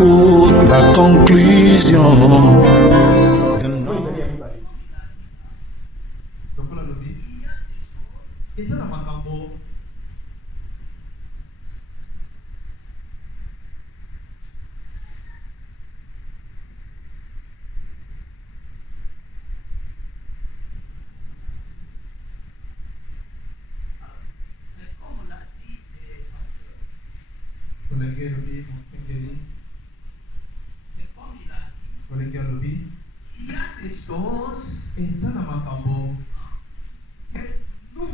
pour la conclusion. C'est comme il a dit. Il y a des choses que nous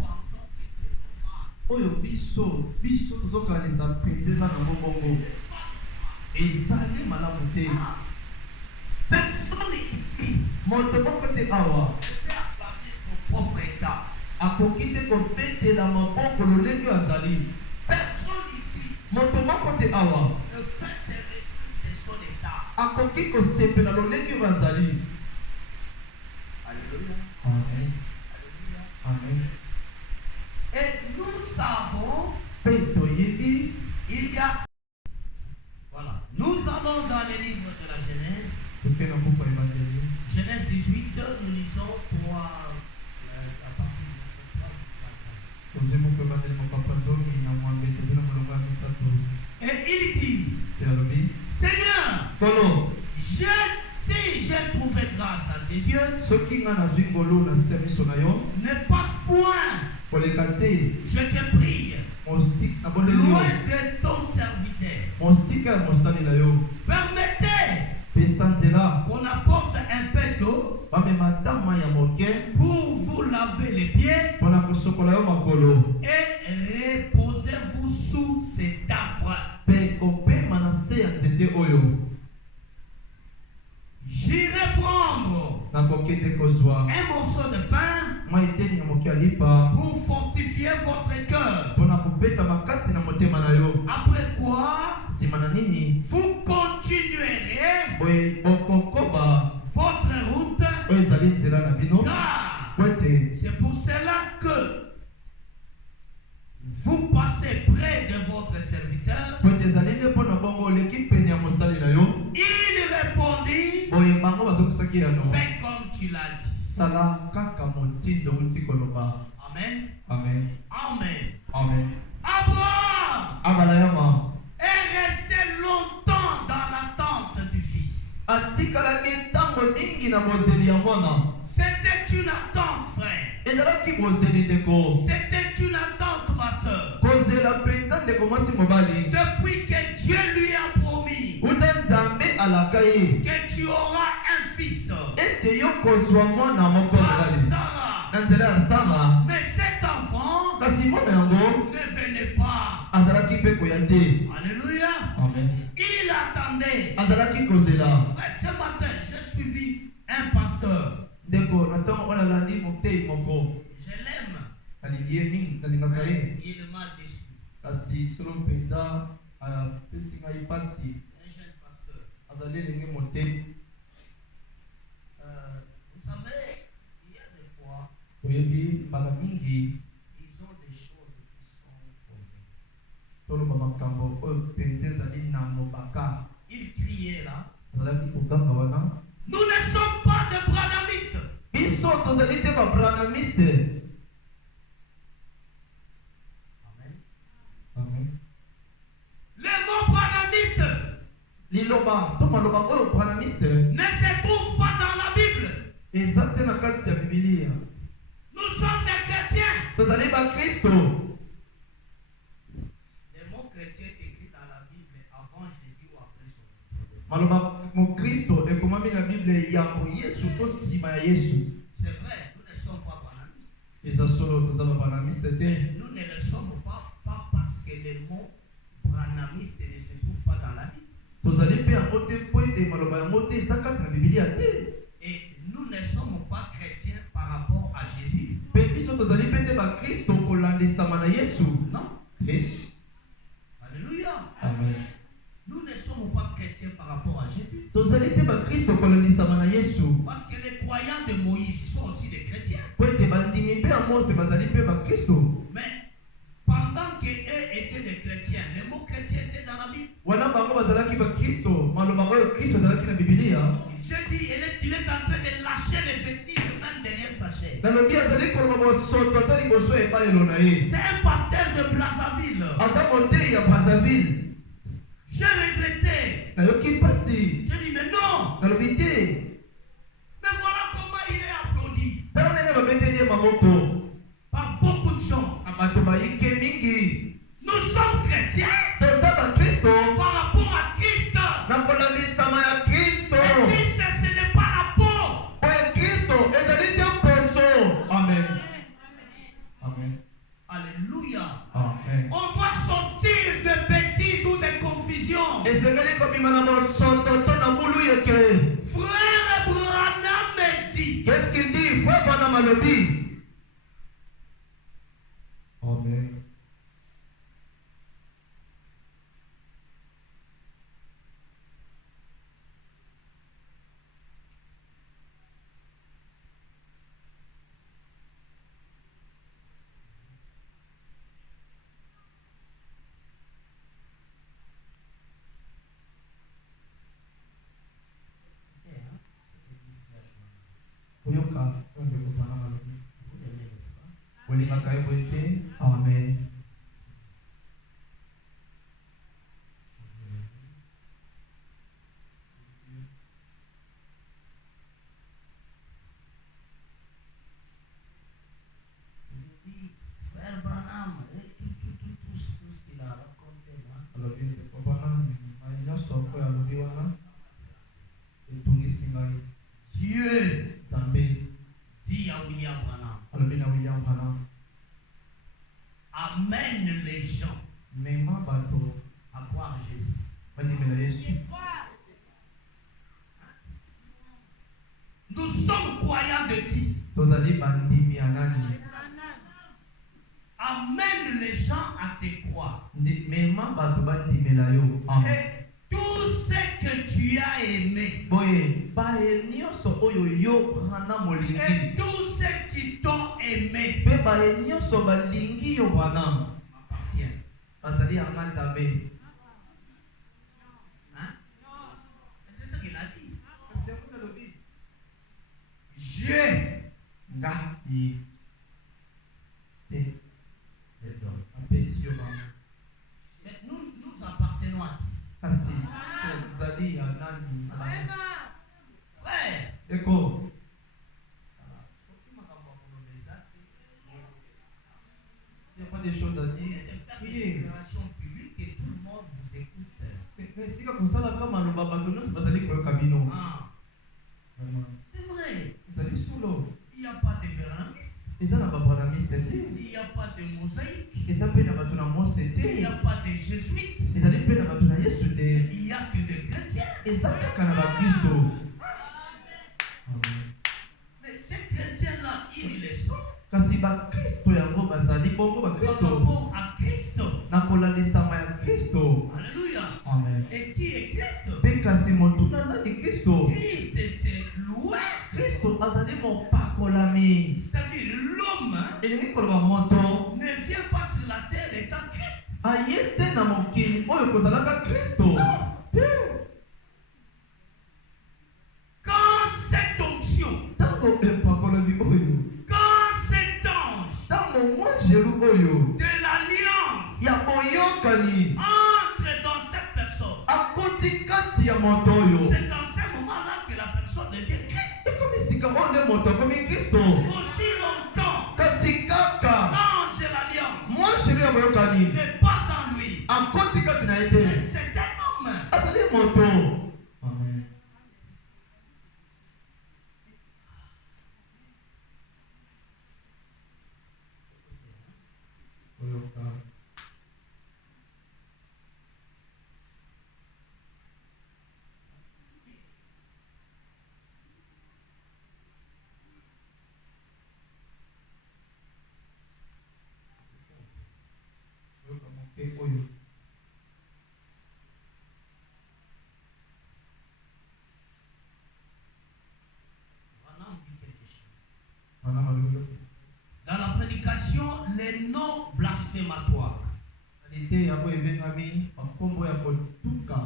pensons que c'est normal. Personne ici ne peut acclamer son propre état. Personne ici ne peut se réjouir de son état. Alléluia. Amen. Alléluia. Amen. Et nous savons, il y a. Voilà. Nous allons dans les livres de la Genèse. Genèse 18, nous lisons à partir du verset 3 jusqu'à 5. Et il dit, Seigneur, si j'ai trouvé grâce à tes yeux, ne passe point, je te prie, loin de ton serviteur. Permettez qu'on apporte un peu d'eau pour vous laver les pieds et reposez-vous sous cet arbre. J'irai prendre un morceau de pain pour fortifier votre cœur. Après quoi, vous continuerez votre route, car c'est pour cela que vous passez près de votre serviteur. Il répondit, fais comme tu l'as dit. Amen. Amen. Amen. Amen. Abraham est resté longtemps dans l'attente du fils. C'était une attente, frère. C'était une attente, ma soeur. Depuis que Dieu lui a promis que tu auras un fils par Sarah. Mais cet enfant ne venait pas. Alléluia. Amen. Il attendait. Frère, ce matin, j'ai suivi un pasteur. Je l'aime. Il m'a déçu. C'est un jeune pasteur. Vous savez, il y a des fois, ils ont des choses qui sont formées. Il criait là. Nous ne sommes pas des branhamistes. Amen. Amen. Le mot branhamiste ne se trouve pas dans la Bible. Nous sommes des chrétiens. Le mot chrétien est écrit dans la Bible avant Jésus ou après son C'est vrai, nous ne sommes pas branhamistes. Nous ne le sommes pas parce que le mot branhamiste ne se trouve pas dans la Bible. Et nous ne sommes pas chrétiens par rapport à Jésus. Non. Alléluia. Amen. Nous ne sommes pas chrétiens par rapport à Jésus. Parce que les croyants de Moïse sont aussi des chrétiens. Mais pendant qu'eux étaient des chrétiens, le mot chrétien était dans la Bible. Wana bango bazalaki ba Kristo, maloba oyo Kristo azalaki na Biblia. J'ai dit, il est en train de lâcher les bêtises même derrière sa chair. Nalobi azali koloba bosoto ata liboso ya ebalelo na ye. C'est un pasteur de Brazzaville. Ata moteyi ya Brazzaville. J'ai regretté. Nayoki mpasi. J'ai dit, mais non. Nalobi te. Mais voilà comment il est applaudi. Tala ndenge babeteli ye maboko. Par beaucoup de gens. Bato bayike mingi. Nous sommes chrétiens. Toza ba Kristo. Par rapport à Christ. Na kolandisama ya Kristo. Et Christ, ce n'est pas la peau. Oyo Kristo ezali te poso. Amen. Amen. Alléluia. Amen. On doit sortir de bêtises ou de confusion. Ezengeli kobima na bosoto to na bulu yeke. Frère Branham me dit. Qu'est-ce qu'il dit? Frère Branham alobi. Amen. Oyoka, onde kopana malobi. Olingaka ye boye te. Amen. Frère Branham, tout ce qu'il a raconté là. Alobi se kopana nyonso oyo alobi wana etungisi ngai. Dieu Nzambe dit à William Branham, alobi na William Branham. amène les gens Mema bato à croire Jésus. bandimela Yesu. Nous sommes croyants de qui? Tozali bandimi ya nani? Amène les gens à te croire. Mema bato bandimela yo. Amen. Et tout ce que tu as aimé, Boye baye nyonso oyo yo hana molingi. et tous ceux qui t'ont aimé, Pe baye nyonso balingi yo Branham. m'appartiennent. Bazali ya nga Nzambe. Hein? C'est ce qu'il a dit. Kasi yango nalobi. Je Ngai te les donne. apesi yo bango. Mais nous appartenons à qui? Kasi tozali ya nani? Frère, Eko il n'y a pas des choses à il y dire. a des faire des Oui. déclarations publiques et tout le monde vous écoute. Mais sika kosala kama loba bato nyonso bazali koyoka bino. Ah, Vraiment. c'est vrai. Ezali solo. Il n'y a pas de béraniste. Eza na babranamiste te. Il n'y a pas de mosaïque. Eza mpe na bato na Mose Il n'y a te. pas de jésuites. Ezali mpe na bato na Yesu te. Il n'y a que des chrétiens. Eza kaka na bakristo. Amen. Mais ces chrétiens-là, ils le sont. Kasi bakristo yango bazali bongo Par bakristo rapport à Christ. na kolandisama ya Kristo. Alléluia. Amen. Et qui est Christ? Mpe kasi motuna nani Kristo? Christ, c'est loué. Kristo azali mopakolami. C'est-à-dire l'homme Elingi koloba moto ne vient pas sur la terre étant Christ. aye te na mokili oyo kozalaka Kristo. Te. Quand cette onction, Tango epakolami oyo, quand cet ange tango mwanjelu oyo de l'alliance ya boyokani entre dans cette personne, akoti kati ya moto oyo, c'est dans ce moment-là que la personne devient Christ. ekomi sika oyo nde moto akomi Kristo. Aussi longtemps, Kasi kaka l'ange de l'alliance mwanjelu ya boyokani n'est pas en lui. akoti kati na ye te, C'est un homme. azali moto. Amen. Oyoka. Oyoka moke oyo. Branham dit quelque chose. Branham alobi. Dans la prédication, les noms blasphématoires. ite ya oyo ebengami makombo ya kotuka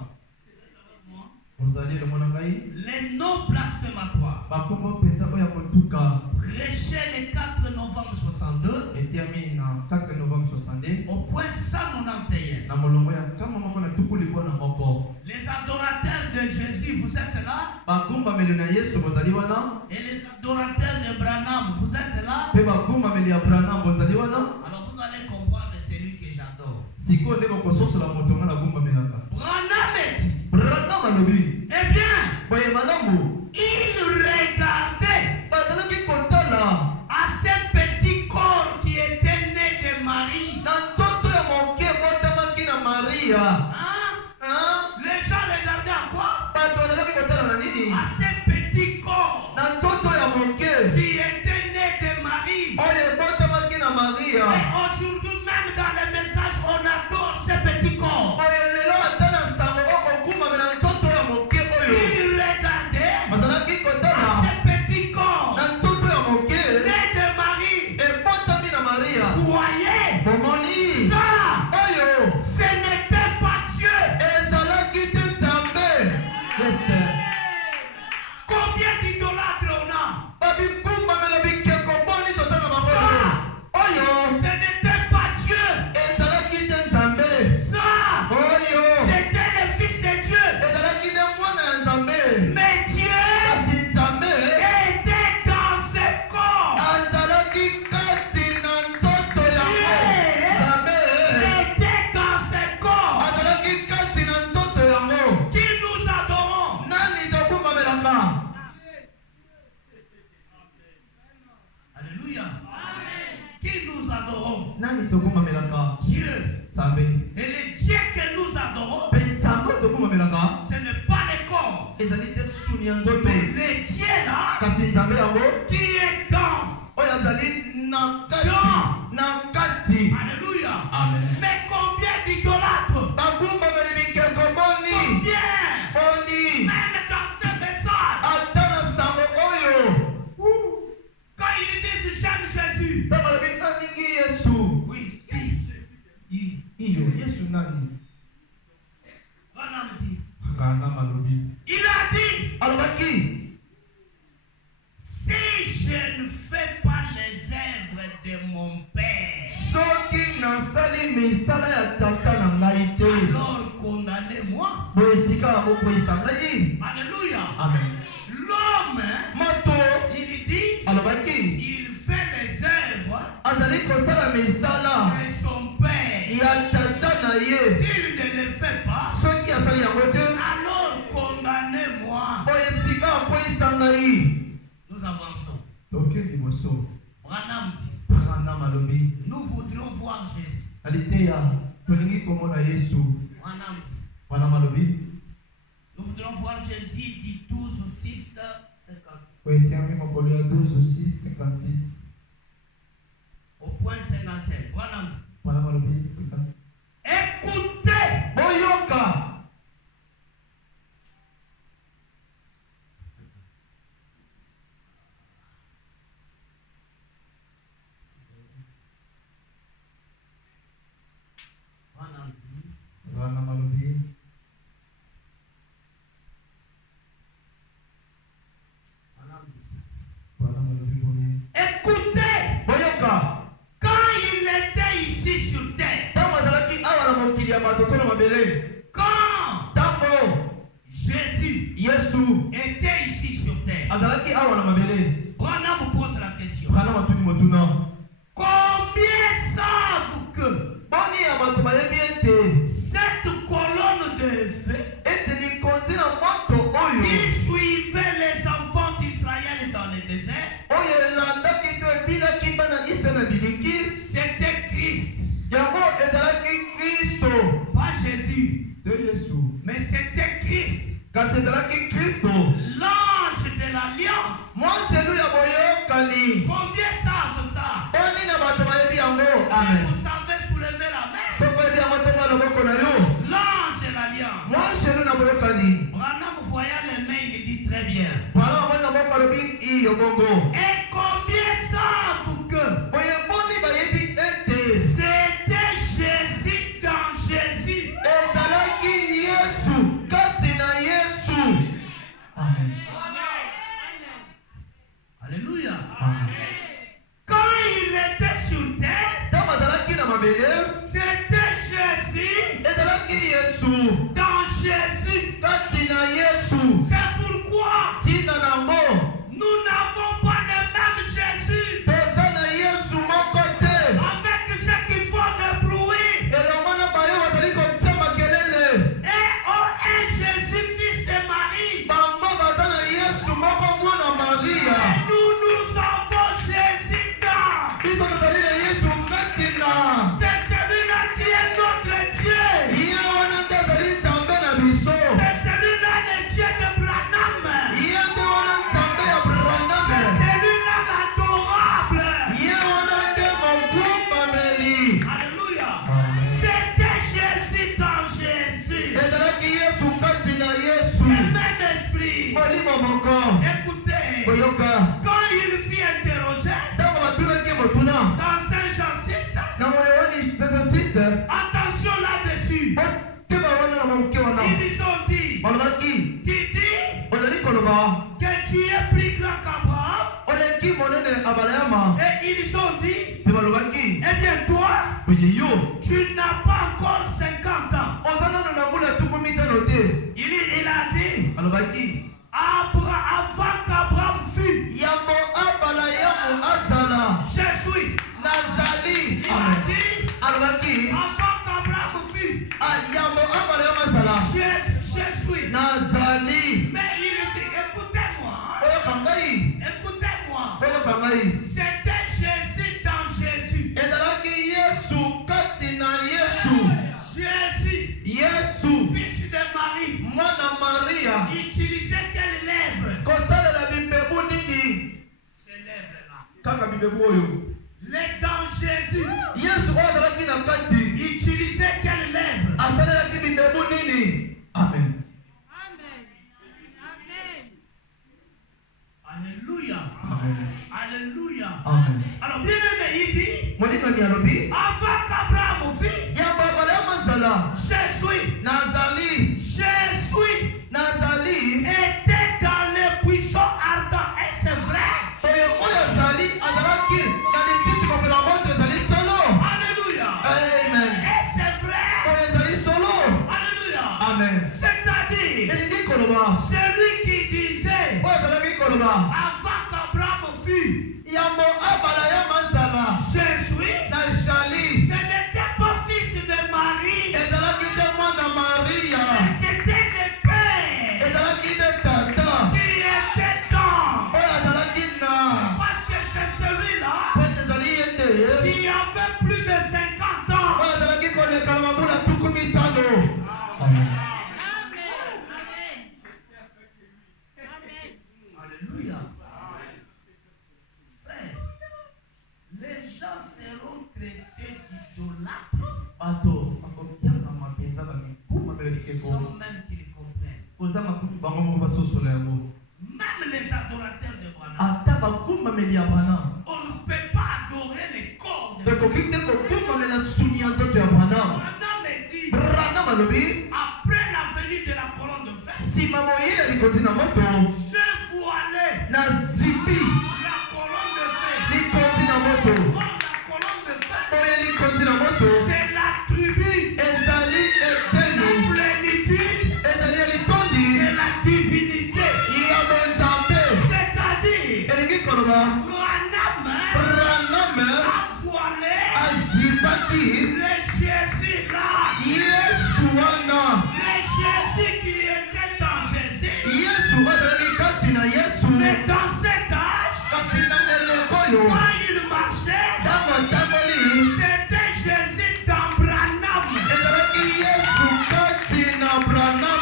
ozali elongo na ngai les noms blasphématoires makombo mpenza oyo ya kotuka prêchés le 4 novembre 62 etiami na 4 novembre 62 au point 191. na molongo ya nkama moko na tuku likolo na moko. Les adorateurs de Jésus, vous êtes là? bagumbameli na yesu bozali wana. Et les adorateurs de Branham, vous êtes là? mpe bagumbameli ya branham bozali wana. Alors vous allez comprendre celui que j'adore. sikoyo nde bakososola moto nga nagumbamelaka. Branham dit. branham alobi. Eh bien, boye malamu. il regardait bazalaki kotala à ce petit corps qui était né de Marie. na nzoto ya moke ebotamaki na maria. Les gens regardaient à quoi? bato bazalaki kotala na nini? À ce petit corps na nzoto ya moke qui était né de Marie. oyo ebotamaki na maria. Et aujourd'hui même dans les messages on adore ce petit corps. oyo lelo ata na nsango okogumamela nzoto ya moke oyo Il regardait bazalaki à kotala ce petit corps na nzoto ya moke né de Marie. ebotami na maria. Voyez, bomoni ça, oyo ce n'était pas Dieu. ezalaki te nzambe. Yes. Combien d'idolâtres on a? babikumbamela bikeko boni toza na bango oyo Ce n'était pas Dieu. ezalaki te nzambe. Ça, oyo c'était le Fils de Dieu. ezalaki te mwana ya nzambe. Mais Dieu kasi nzambe était dans ce corps. azalaki kati na nzoto yango. nzambe Était dans ce corps. azalaki kati na nzoto yango. Qui nous adorons. nani tokumbamelaka? Alléluia. Qui nous adorons. nani tokumbamelaka? Dieu. nzambe. Et le Dieu que nous adorons, mpe nzambe tokumbamelaka ce n'est pas le corps. ezali te suni ya nzoto. Mais le Dieu là, kasi nzambe yango qui est dans. oyo azali na kati. Dans. na kati. Alléluia. amen. Mais combien d'idolâtres. bagumbameli bikeko boni Combien. boni Même dans ce message. ata na sango oyo Quand ils disent j'aime Jésus. ntango alobi nalingi yesu. Oui. iyo yesu nani? Branham dit. branham alobi. Il a dit. alobaki Si je ne fais pas les œuvres de mon Père, soki nasali misala ya tata na ngai te alors condamnez-moi. boye esika ya kokweyisa ngai. Alléluia. amen. L'homme, moto il dit, alobaki il fait les œuvres azali kosala misala de son Père. ya tata na ye. S'il ne le fait pas, soki asali yango te alors condamnez-moi. boye esika ya kokweyisa ngai. Nous avançons. toke liboso. Branham dit, branham alobi nous voudrions voir Jésus. aliteya tolingi komona yesu. Branham dit, branham alobi nous voudrions voir Jésus dit 12 6 50. oetiami mokolo ya 12:6:56. Au point 57. Branham dit, branham alobi 50. écoutez. boyoka Branham dit, branham alobi Branham dit ceci. branham alobi boye Écoutez, boyoka quand il était ici sur terre, ntango azalaki awa na mokili ya bato to na mabele. quand ntango Jésus yesu était ici sur terre, azalaki awa na mabele. Branham vous pose la question. branham atuni motuna Combien savent que boni ya bato bayebi ete cette colonne de feu ete likonzi na moto oyo qui suivait les enfants d'Israël dans le désert, oyo elandaki to ebilaki bana israel na biliki c'était Christ, yango ezalaki kristo pas Jésus, te yesu. mais c'était Christ, kasi ezalaki kristo l'ange de l'alliance. mwaselu ya boyokani. Combien savent ça? boni na bato bayebi yango. Si amen. vous savez soulever la main, soko yebi yango tonga loboko na yo. l'ange de l'alliance. mwaselu na boyokani. Branham voyant les mains, il dit très bien. bwana moni na boko alobi iyo bongo. Et combien savent que boye boni bayebi ete c'était Jésus dans Écoutez, quand il fut interrogé dans Saint Jean 6, attention là-dessus. Ils nous ont dit, qui dit que tu es plus grand qu'Abraham. Et ils ont dit, eh bien toi, tu n'as pas encore 50 ans. Il a dit, avant qu'Abraham fût, je suis. Il a dit, avant qu'Abraham fût, je suis. Mais il dit, écoutez-moi, c'était Jésus dans Jésus. Jésus, fils de Marie, utilisait quelles lèvres? Ces lèvres-là. Les dents Jésus. Utilisait quelles lèvres? Amen. Alléluia. Amen. Alléluia. Amen. Alors bien aimé, il dit, avant qu'Abraham fût, Jésus était dans les buissons ardents. Et c'est vrai. Alléluia. Amen. Et c'est vrai. Alléluia. Amen. C'est-à-dire, celui qui disait, avant qu'Abraham fût, Jésus, ce n'était pas fils de Marie, mais c'était le Père qui était dans. Parce que c'est celui-là qui avait plus de 50 ans. Amen. Alléluia. Frère, les gens seront traités d'idolâtres sans même qu'ils comprennent. Même les adorateurs de Branham, on ne peut pas adorer les corps de Branham. Branham dit, après la venue de la colonne de fer, je voilais la colonne de fer. Or, la colonne de fer, c'est la tribu, la plénitude et la divinité. C'est-à-dire, Branham a voilé le Jésus là. Le Jésus qui était dans Jésus. Mais dans cet âge, quand il marchait, c'était Jésus dans Branham.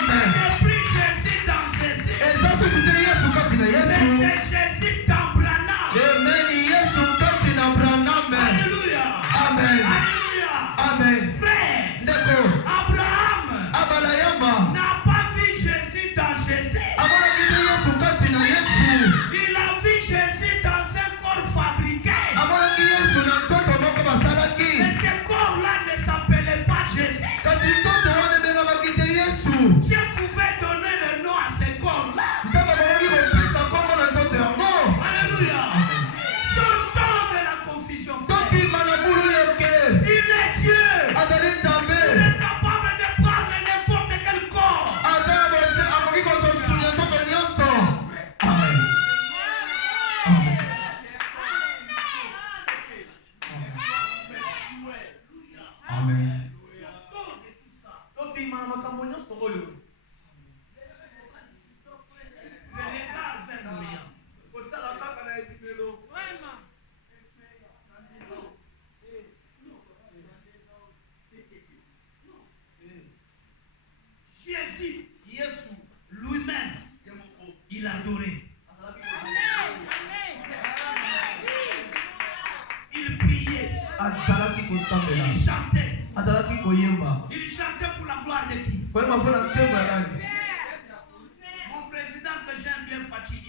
Ce n'est plus Jésus dans Jésus, mais c'est Jésus dans Branham. Alléluia. Amen. Frère, Abraham n'a pas vu Jésus dans Jésus. Il a vu Jésus dans un corps fabriqué. Mais ce corps-là ne s'appelait pas Jésus. Dieu pouvait donner le nom à ce corps-là. Alléluia. Sortons de la confusion. Il est Dieu. Il est capable de prendre n'importe quel corps. Amen. Sortons de tout ça. Le regard vers l'Orient. Jésus lui-même, il adorait. Il priait. Il chantait. Il chantait pour la gloire de qui? Mon président que j'aime bien fatigué.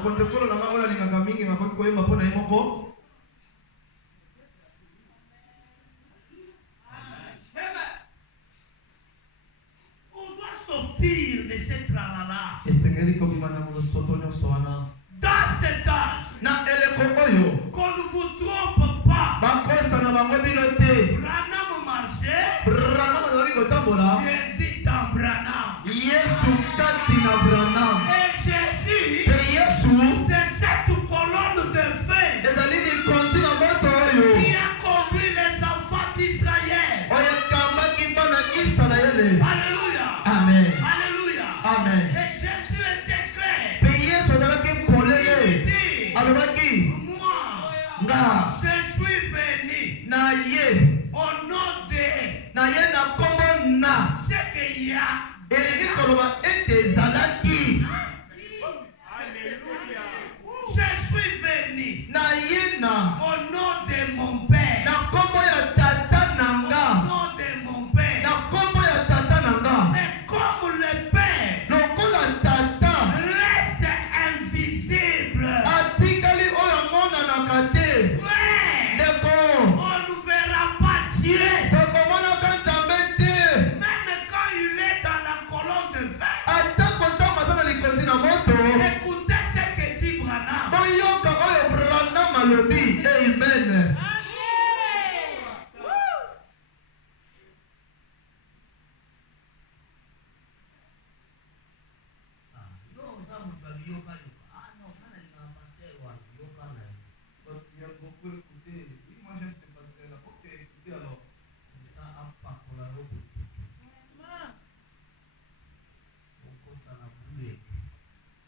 Bakontekolo na bango balingaka mingi bakoki koyemba mpo na ye moko. On doit sortir de cette tralala. Esengeli kobima na mosoto nyonso wana. Dans cet âge, Na eleko oyo qu'on ne vous trompe pas. bakosa na bango bino te. Branham marchait, Branham azalaki kotambola. Jésus dans Branham. Yesu kati na Branham. Et Jésus, Pe Yesu c'est cette colonne de feu ezali likonzi na moto oyo qui a conduit les enfants d'Israël. oyo ekambaki bana Isalaele. Alléluia. Amen. Alléluia. Amen. Et Jésus était clair. Pe Yesu azalaki Il polele. dit, Alobaki moi, nga je suis venu na ye au nom de na ye na kombo na ce qu'il y a. elingi koloba ete ezalaki Alléluia. Je suis venu na ye na au nom de mon Père. na kombo ya tata na Au nga nom de mon Père. na kombo ya tata na nga Mais comme le Père lokola tata reste invisible, atikali oyo amonanaka te frère, ndeko on ne verra pas Dieu. tokomonaka nzambe te Même quand il est dans la colonne de feu. atako ntango aza na likonzi na moto. Écoutez ce que dit Branham. Boyoka oyo Branham alobi. Amen. Il y a beaucoup écouté. Oui, moi j'aime ces pasteurs-là. Faut que tu aies écouté alors.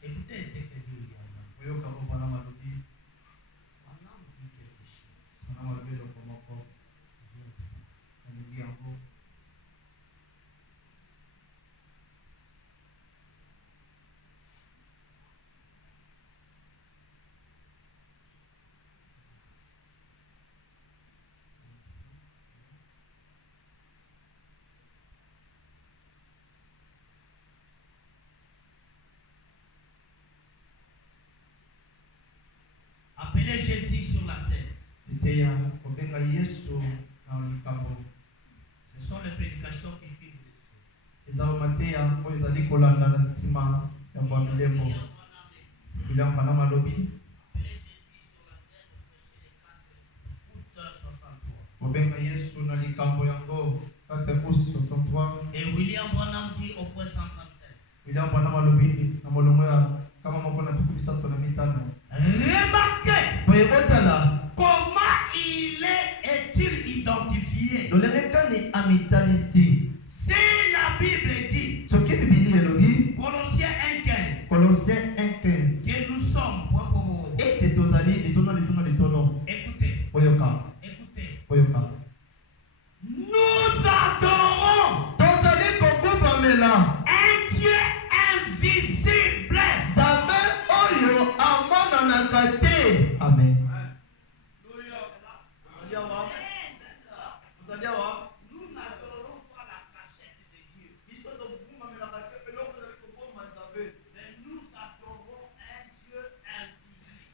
Écoutez ce que dit Branham. Boyoka oyo Branham alobi. Branham dit quelque chose. Branham alobi eloko moko. Alingi yango. Appelez Jésus sur la scène. Ete ya kobenga Yesu na likambo. Ce sont les prédications qui suivent dessus. Eza mateya oyo ezali kolanda na nsima ya bwa milembo. William Branham alobi. Appelez Jésus sur la scène au verset 4, août 63. Kobenga Yesu na likambo yango 4 août 63. Et William Branham dit au point 137. William Branham alobi na molongo ya kama moko na tuku misato na mitano. Remarquez Boyebotala comment est-il identifié. lolenge kani amitalisi. Si la Bible dit, Soki Bibili elobi Colossiens 1,15, Colossiens 1:15. que nous sommes, Ete tozali litono litono litono. écoutez, Boyoka. écoutez, Boyoka. nous adorons Tozali kokupamela un Dieu invisible. Nzambe oyo amonanaka te. Amen. Nous n'adorons pas la cachette de Dieu, mais nous adorons un Dieu invisible.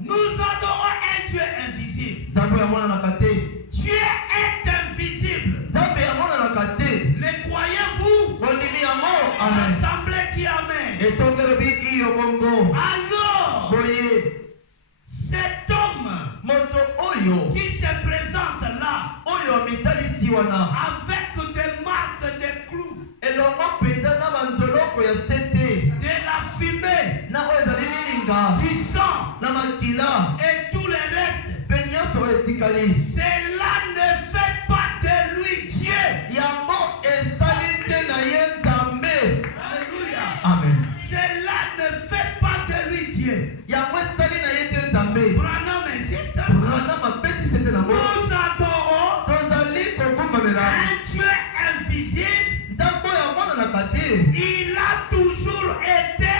Nous adorons un Dieu invisible. Nzambe amonanaka te. Dieu est invisible. Nzambe amonanaka te. Le croyez-vous? Ondimi yango. Amen. L'assemblée dit Amen. Etongelobi iyo bongo. Alors, Boye cet homme moto oyo qui se présente là oyo amitalisi wana avec des marques de clous, elongo mpenza na banzoloko ya sete de la fumée, na oyo ezali milinga du sang na makila et tout le reste, mpe nyonso oyo etikali. cela ne fait pas de lui Dieu. Yango esali te na ye Nzambe. Alléluia. Amen. Cela ne fait pas de lui Dieu. Yango esali na ye te Nzambe. Branham insiste. Branham apesi sete nango. Nous adorons Tozali kokumbamela un Dieu invisible. nzambe oyo amonanaka te. Il a toujours été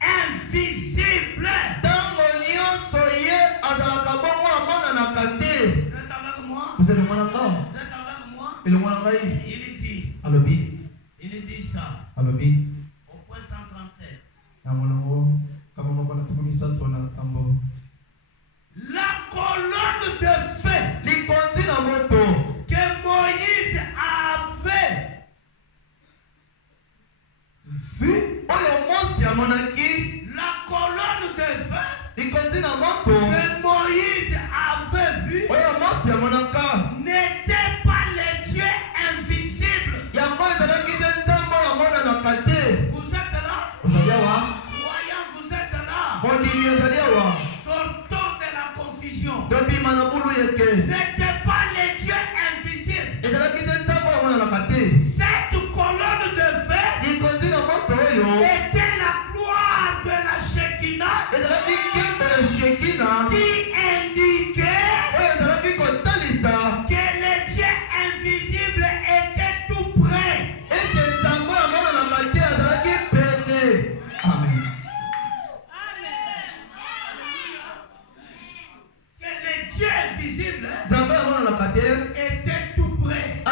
invisible. Ntango nyonso ye azalaka bongo amonanaka te. Vous êtes avec moi? Vous elongo na nga Vous êtes avec moi? elongo na ngai Il dit alobi ça alobi au point 137. La colonne de feu que Moïse avait vu, la colonne de feu que Moïse avait vu n'était pas les dieux invisibles. Vous êtes là? Voyons, vous êtes là. Sortons de la confusion. N'était pas les dieux invisibles. Cette colonne de feu était la gloire de la Shekinah qui indiquait que les dieux invisibles étaient tout près. Amen. Que les dieux invisibles étaient tout près.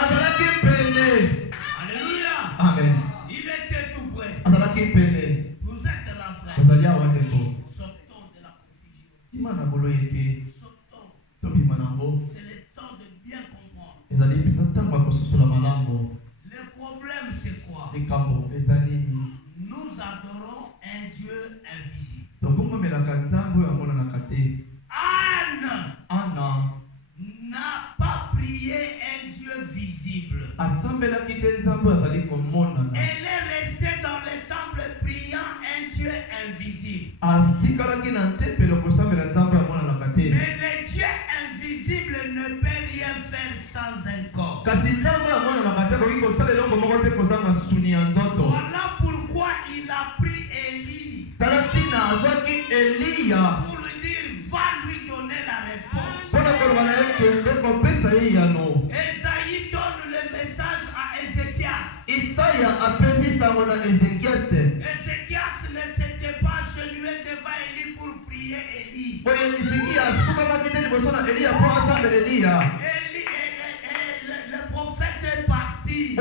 Alléluia. Amen. Il était tout près. Vous êtes là, frère. Sortons de la confusion. Sortons. C'est le temps de bien comprendre. Le problème, c'est quoi? Nous adorons un Dieu invisible. Anne n'a pas prié un Dieu visible. Elle est restée dans le temple priant un Dieu invisible. Mais le Dieu invisible ne peut rien faire sans un corps. Voilà pourquoi il a pris Élie pour lui dire va lui donner la réponse. Esaïe donne le message à Ézéchias. Ézéchias ne s'était pas agenouillé devant Élie pour prier Élie. Le prophète est parti.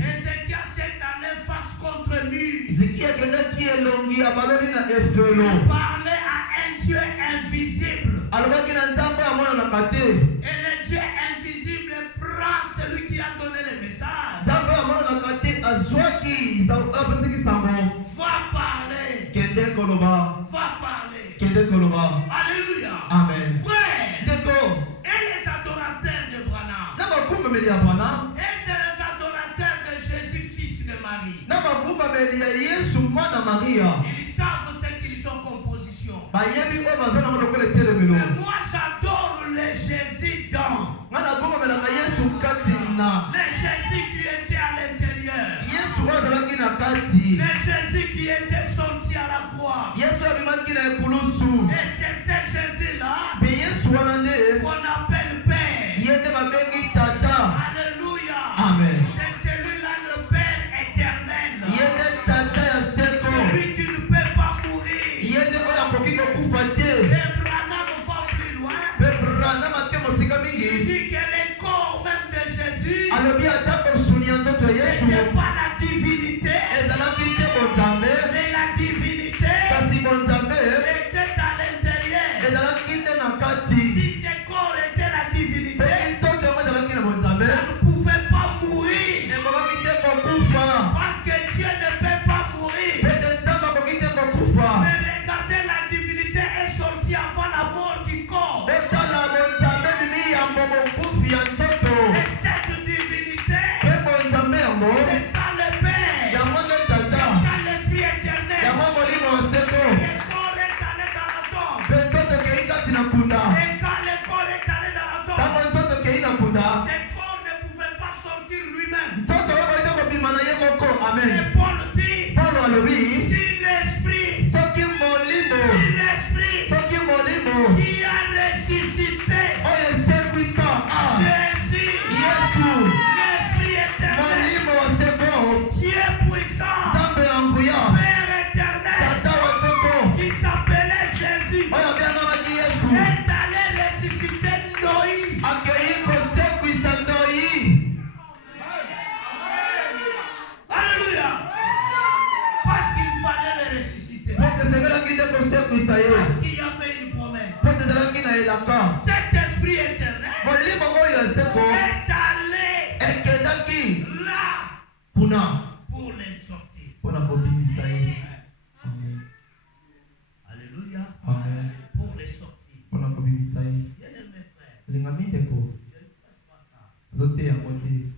Ézéchias est allé face contre mur. Il parlait à un Dieu invisible. Et le Dieu invisible prend celui qui a donné le message. Va parler. Va parler. Alléluia. Amen. Frère. Et les adorateurs de Branham. Et les adorateurs de Jésus, fils de Marie. Ils savent ce qu'ils ont comme position. Mais moi j'adore le Jésus dans. Le Jésus qui était à l'intérieur. Le Jésus qui était sorti à la croix. Et c'est ce Jésus-là qu'on appelle Père. Alléluia. Amen. C'est celui-là le Père éternel. Celui qui ne peut pas mourir. Et Branham va plus loin. Il dit que le corps même de Jésus n'était pas la divinité. Mais la divinité était à l'intérieur. Si ce corps était la divinité, ça ne pouvait pas mourir. Parce que Dieu ne peut pas mourir. Mais regardez, la divinité est sortie avant la mort du corps. Et cette divinité, c'est ça le Père. C'est ça l'Esprit éternel. Le corps est allé dans la tombe. Et quand le corps est allé dans la tombe, ce corps ne pouvait pas sortir lui-même. Amen. Et Paul dit, Paul alobi si l'Esprit soki molimo qui qui a ressuscité oyo esekwisa Jésus est allé là pour les sortir. Alléluia. Pour les sortir. Bien-aimés frères, je ne passe pas ça.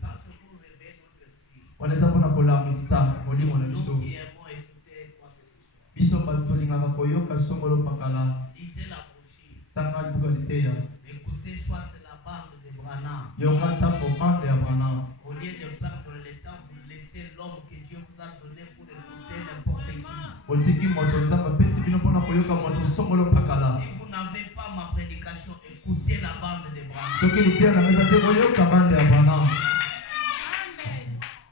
Ça, c'est pour réveiller notre esprit. Nous qui aimons écouter quoi que ce soit. Lisez la brochure. Écoutez soit la bande de Branham. Au lieu de perdre le temps, vous laissez l'homme que Dieu vous a donné pour écouter n'importe qui. Si vous n'avez pas ma prédication, écoutez la bande de Branham.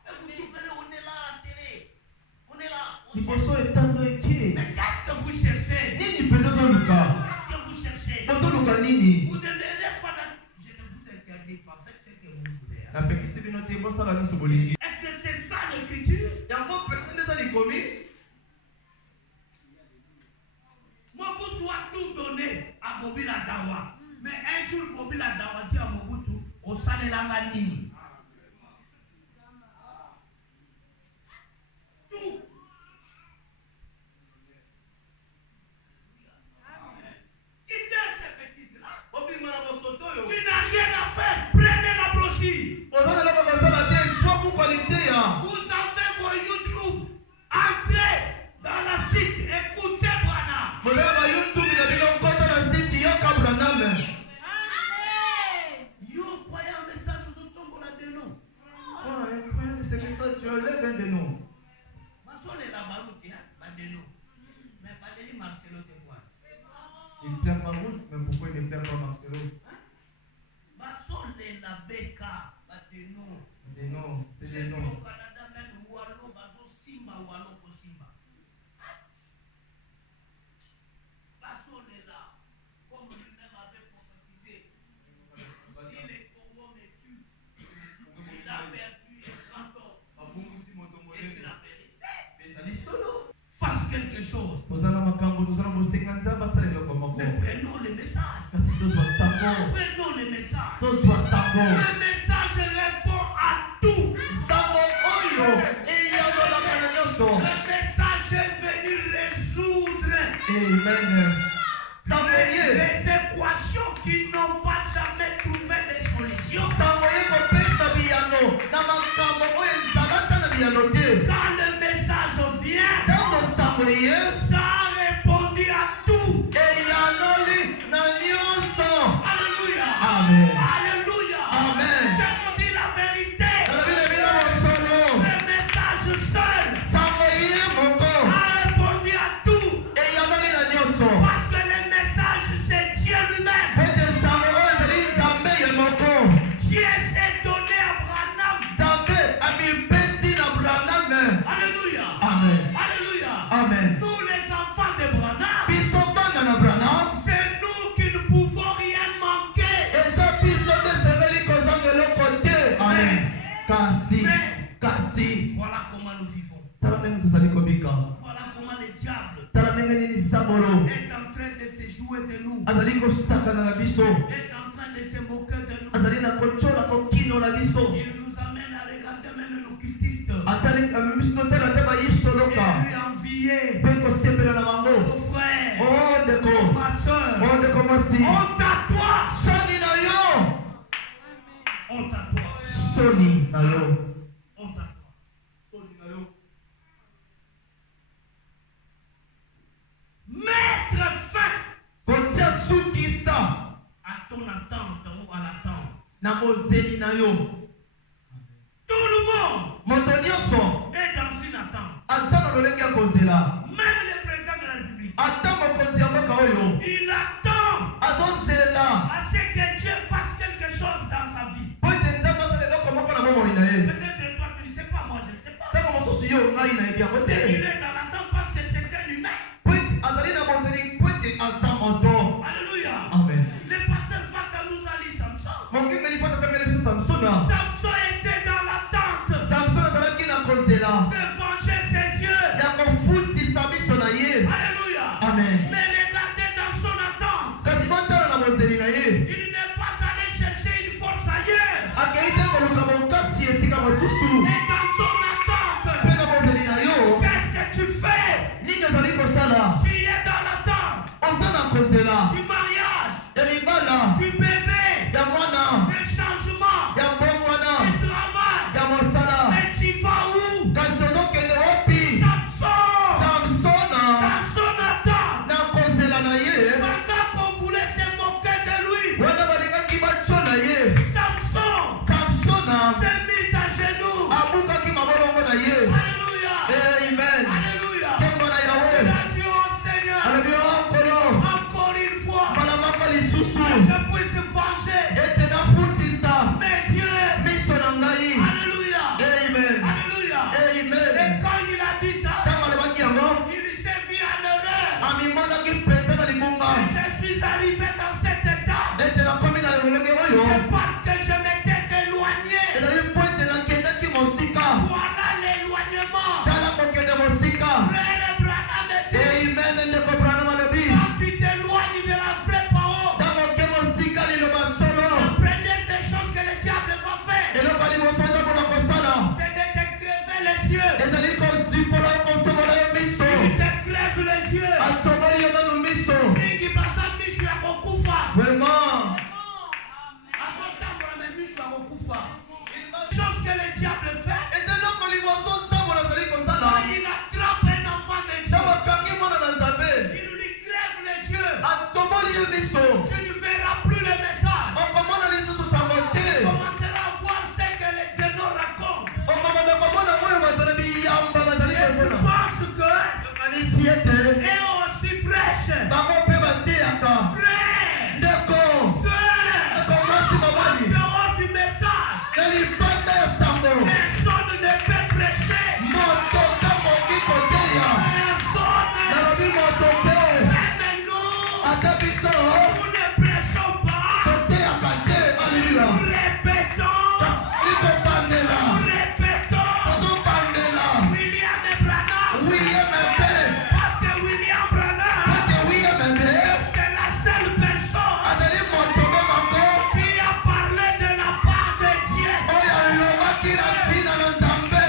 Et vous souffrez, on est là à la télé. On est là. Mais qu'est-ce que vous cherchez? Qu'est-ce que vous cherchez? Vous devenez fada. Je ne vous interdis pas. Faites ce que vous voulez. Est-ce que c'est ça l'écriture? Mobutu a tout donné à Mobil Adawa. Mais un jour, Mobil Adawa dit à Mobutu, au Salelanga Nini. Tout. Quittez ces bêtises-là. Tu n'as rien à faire. Prenez la brochure. Vous avez vos YouTube. Entrez dans la site. Écoutez Branham. Yo, croyez un message de tombe là de nous. Masole la baroute, pas de nous. Mais pas de Marcelo de quoi. Il plaît pas vous, mais pourquoi il ne plaît pas Marcelo? Masole la beka, pas de nous. Des noms, c'est des noms. Au Canada, même Wallo, Bazo Simba, Wallo, Simba. Masole là, comme lui-même avait prophétisé. Si les Congo me tuent, il a perdu un grand homme. Et c'est la vérité. Fasse quelque chose. Mais prenons le message. Prenons le message. Le message répond à tout. Le message est venu résoudre les équations qui n'ont pas jamais trouvé de solution. Quand le message vient, ça a répondu à tout. Alléluia. Amen. Alléluia. Amen. Je vous dis la vérité. Le message seul a répondu à tout. Parce que le message, c'est Dieu lui-même. Dieu s'est donné à Branham. Alléluia. Amen. Alléluia. Amen. Nous les enfants de Branham, c'est nous qui ne pouvons rien manquer. Voilà comment nous vivons. Voilà comment le diable est en train de se jouer de nous. Est en train de se moquer de nous. Il nous amène à regarder même nos cultistes. Et lui envier. Nos frères. Ma soeur. Honte à toi. Honte à toi. Honte à toi. Mettre fin à ton attente ou à l'attente. Tout le monde est dans une attente. Même le président de la République. Il attend à ce que Dieu fasse quelque chose dans sa vie. Peut-être toi tu ne sais pas, moi je ne sais pas. Il est dans l'attente parce que c'est un humain. Alléluia. Amen. Le pasteur Fata nous a dit Samson. Samson était dans l'attente de venger ses yeux. Alléluia. Amen. Mais regardez dans son attente. Il n'est pas allé chercher une force ailleurs. du mariage, du bébé, des changements, du travail. Mais tu vas où? Samson attend. Pendant qu'on voulait se moquer de lui, Samson s'est mis à genoux. Alléluia. Amen. Alléluia. Kembona Il Yahweh. a dit au Seigneur, Alléluia encore. encore une fois, Malamaka que lisusu. je puisse venger Ete nafutisa. mes yeux. Miso na ngai. Alléluia. Amen. Alléluia. Et Amen. quand il a dit ça, Tango alobaki yango. il s'est vu en erreur. Amimonaki mpenza na libunga. Et je suis arrivé dans cet état. Ete nakomi na lolenge oyo. C'est parce que je m'étais éloigné. Ezali mpo ete nakendaki mosika. Voilà l'éloignement. Tala kokende mosika. Frère Branham était, Amen. Ndeko Branham alobi. quand tu t'éloignes de la vraie parole, Tango oke mosika liloba solo. la première des choses que le diable va faire, Eloko liboso eza mpona kosala. c'est de te crever les yeux. Ezali kozipola yo kotobola yo miso. Il te crève les yeux. Atoboli yo nanu miso. Mingi basa miso ya kokufa. Vraiment. Azotambola me miso ya kokufa. Chose que le diable fait, Ezeloko liboso nsambola azali kosala. quand il attrape un enfant de Dieu, Ntango akangi mwana na Nzambe. il lui crève les yeux. Atoboli yo miso. Tu ne verras plus le message. Okomona lisusu sango Tu te. commenceras à voir ce que les ténors racontent. Okomona komona oyo bato na biyamba bazali Et tu komona. penses que Okanisi ete et aussi brèche, bango mpe bateyaka. frère, Ndeko. sœur, Ekomasi en mobali. dehors du message, Na libanda ya sango. personne ne peut prêcher. Moto takoki koteya. Personne. Nalobi moto te. Mais nous, Ata biso. nous ne prêchons pas. Toteyaka te. Alléluia. Nous répétons. Likobandela. Nous répétons. Tozobandela. William Branham. Wiyemebe. Parce que William Branham, Ete wiyemebe. c'est la seule personne Azali moto be bango. qui a parlé de la part de Dieu. Oyo alobaki na ntina na Nzambe.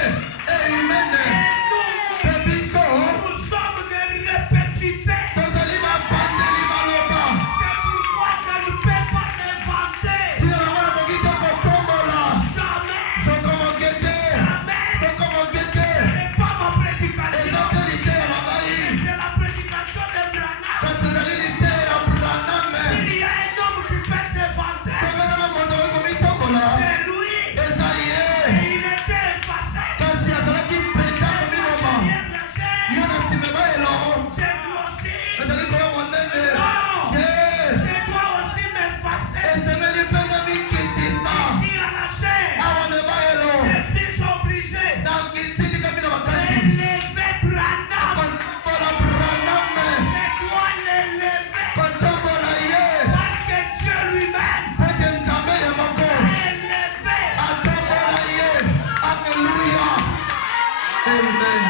Amen. Et Mpe biso. nous sommes des répétissés. Tozali bafandeli baloba. C'est pourquoi je ne peux pas m'inventer. Tina nango nakoki te kotombola. Jamais. Soko moke te. Jamais. Soko moke te. Ce n'est pas ma prédication. Eza te liteya na ngai. C'est la prédication de Branham. Kasi ezali liteya ya Branham. Il y a un homme qui peut se vanter. Soki nanga moto okomitombola. C'est lui. Eza ye. Et il était effacé. Kasi azalaki mpenza komiboma. Bien lâché. Yo na nsima elo. Je dois aussi. Ezali koya monene. Non. Te. Je dois aussi m'effacer. Esengeli mpe na mikitisa. Ici à la chair. Awa na elo. Je suis obligé Na kisindikami na makasi. d'élever Branham. Kotombola Branham. Je dois l'élever. Kotombola ye. Parce que Dieu lui-même Ete Nzambe ya moko. a élevé. Atombola ye. Alléluia. Amen.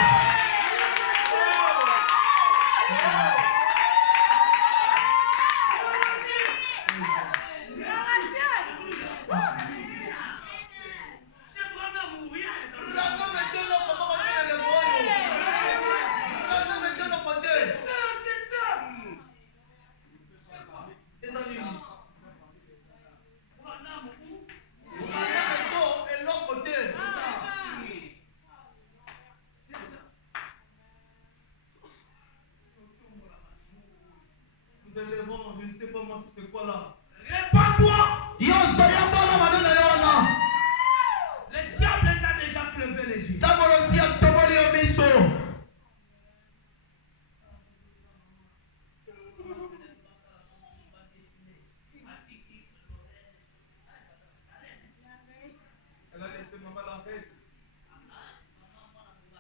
C'est Branham ou rien. Branham ete eloko moko te na eleko oyo. Branham ete eloko te. C'est ça. Eza nini? Branham ou? Branham ete eloko te. Nous élevons, je ne sais pas moi si c'est quoi là. Répands-toi. Yo soyambola maneno yo wana. Le diable t'a déjà crevé les yeux. Sangolo si atoboli yo miso. Elle a laissé maman la reine. Elle a laissé maman la reine.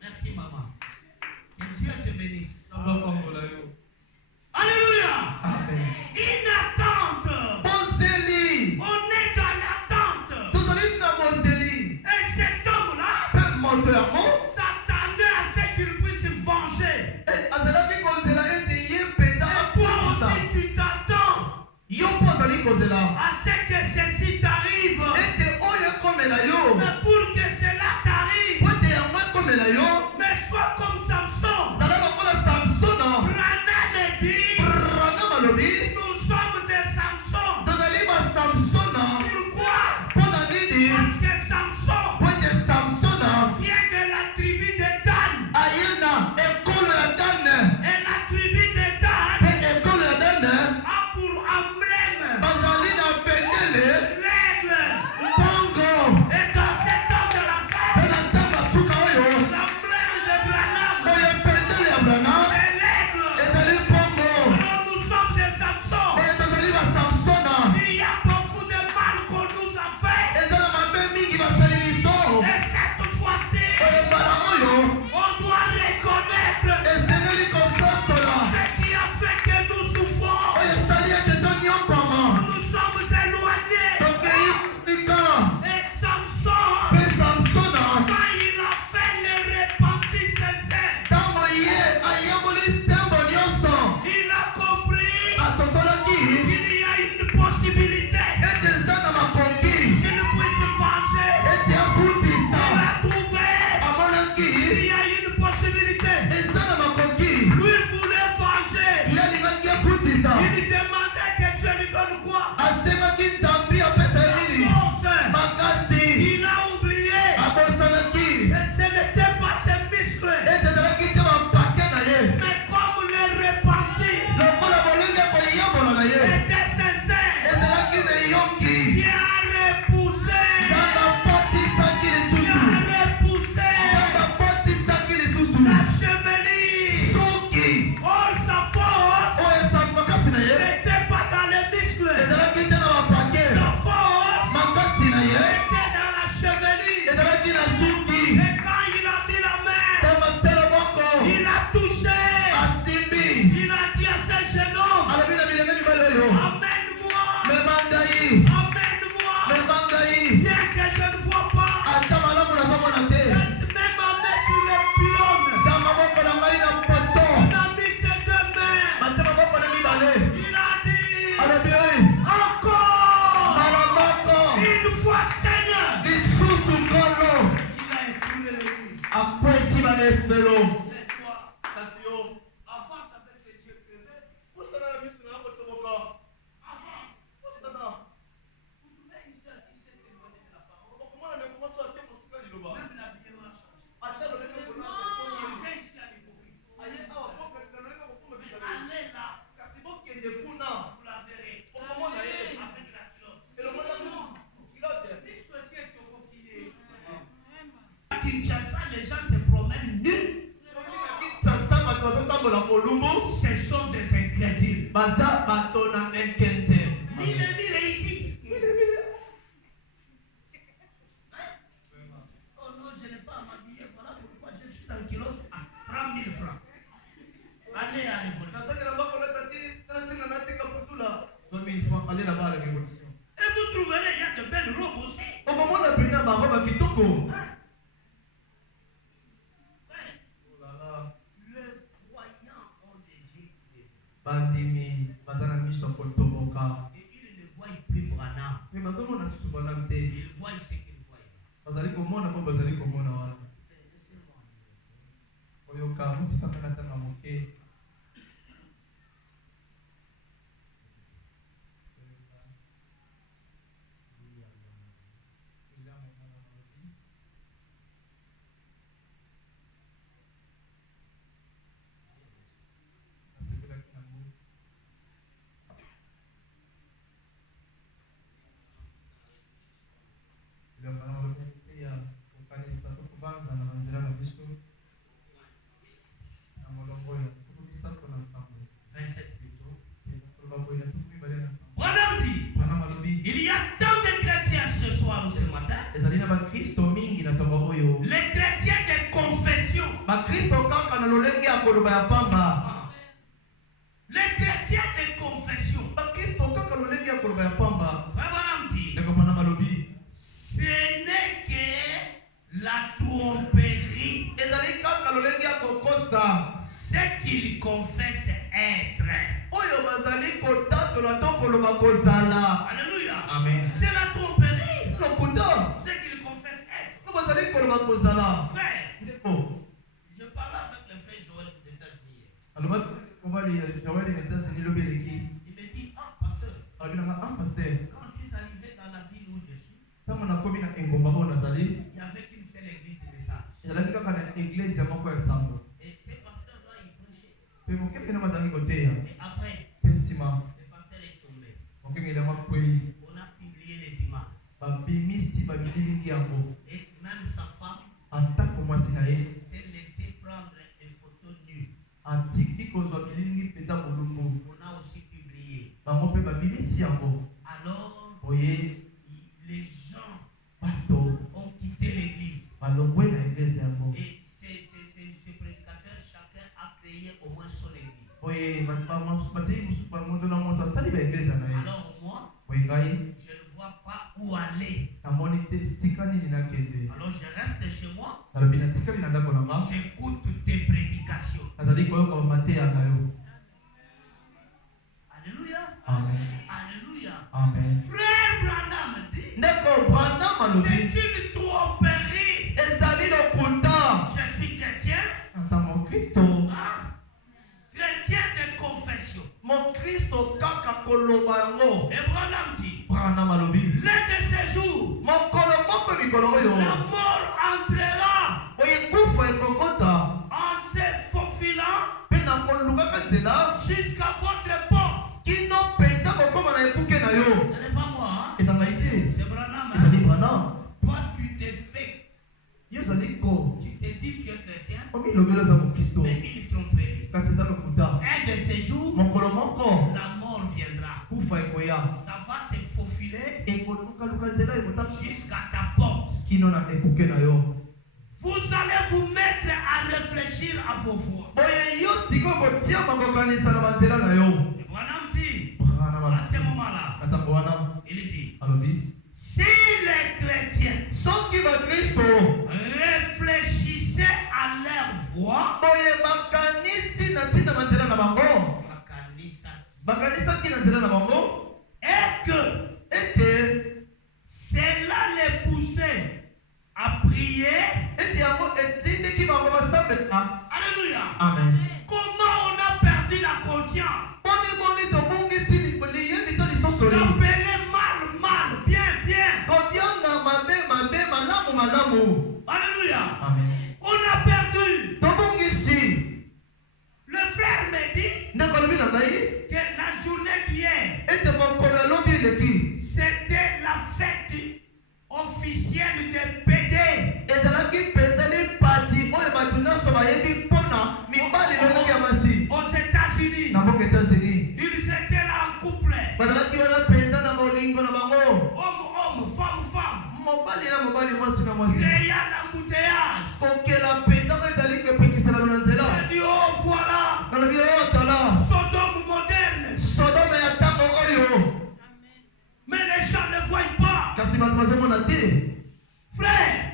Merci maman. Que Dieu te bénisse. Nabakombola yo. Alléluia. Amen. Une attente. Bozeli. On est dans l'attente. Tozali efelo. Avance avec tes yeux crevés. Avance. Vous trouvez une sœur qui s'est témoignée de la parole. Même l'habillement a changé. Viens ici à l'hypocrite. Allez là. Vous la verrez. Avec la culotte. Dis ceci est ton coquillé. À Kinshasa, les gens se promènent nus. Ce sont des incrédules. Mille ici. Oh non, je n'ai pas à m'habiller. Voilà pourquoi je suis en culotte. Ah, prends 1000 francs. Allez à l'évolution. Et vous trouverez, il y a de belles robes aussi. Le croyant ont des yeux crevés. Et ils ne voient plus Branham. Ils voient ce qu'ils voient. Branham dit, il y a tant de chrétiens ce soir ou ce matin. Les chrétiens de confession. Les chrétiens de confession. Branham dit, ce n'est que la tromperie. Ce qu'ils confessent être. Alléluia. Amen. C'est la tromperie. Ce qu'ils confessent être. Frère, je parlais avec le frère Joël des États-Unis. Il me dit, ah pasteur, quand je suis arrivé dans la ville où je suis, il n'y avait qu'une seule église de message. Et ce pasteur-là, il prêchait. Et après, le pasteur est tombé. On a publié les images. Et même sa femme s'est laissée prendre des photos nues. On a aussi publié. Alors, les gens ont quitté l'église. Et ces prédicateurs, chacun a créé au moins son église. Alors moi, je ne vois pas où aller. Alors je reste chez moi. J'écoute tes prédications. Alléluia. Amen. Alléluia. Amen. Frère Branham dit, c'est une tromperie. Je suis chrétien. Chrétien de confession. Et Branham dit, l'un de ces jours, la mort entrera en se faufilant jusqu'à votre porte. Ce n'est pas moi, hein? C'est Branham. Hein? Toi, tu t'es fait. Tu t'es dit que tu es chrétien, mais il tromperie. Un de ces jours, la mort viendra. Ça va se faufiler jusqu'à ta porte. Vous allez vous mettre à réfléchir à vos voix. Et Branham dit, à ce moment-là, il dit, si les chrétiens réfléchissaient à leur voix, et que cela les poussait à prier, avec A. Alléluia. Amen. Comment on a perdu la conscience? D'appeler mal, bien. Alléluia. Amen. On a perdu. Le frère me dit que la journée qui est, c'était la fête officielle de PD. Aux États-Unis. Ils étaient là en couple. Homme, femme. Il y a l'embouteillage. J'ai dit, oh voilà. Sodome moderne. Mais les gens ne voient pas. Frère,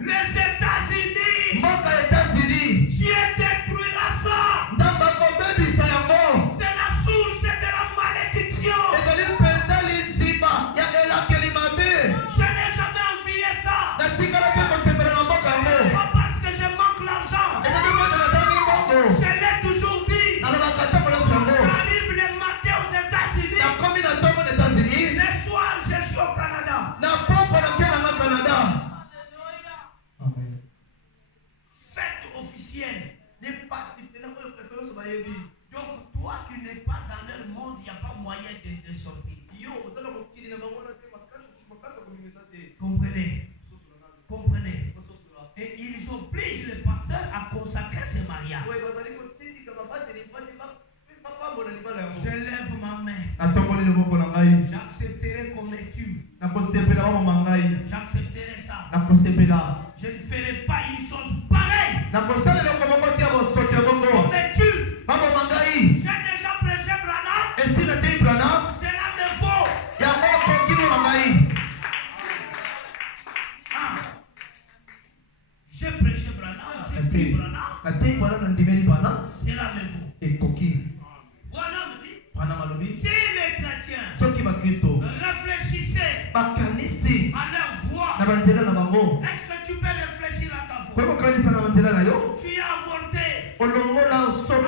les États-Unis, Dieu détruira ça. C'est la source de la malédiction. Je n'ai jamais envié ça. Pas parce que je manque l'argent. Je l'ai toujours dit. J'arrive le matin aux États-Unis. Le soir, je suis au Canada. Amen. Fête officielle. Donc, toi qui n'es pas dans leur monde, il n'y a pas moyen de sortir. Comprenez. Et ils obligent le pasteur à consacrer ce mariage. Je lève ma main. J'accepterai comme tu. J'accepterai ça. Je ne ferai pas une chose pareille. Comme tu. J'ai déjà prêché Branham. Cela me vaut. J'ai prêché Branham. J'ai pris Branham. Cela me vaut. Branham dit, si les chrétiens réfléchissez à leur voix, est-ce que tu peux réfléchir à ta voix? Tu as avorté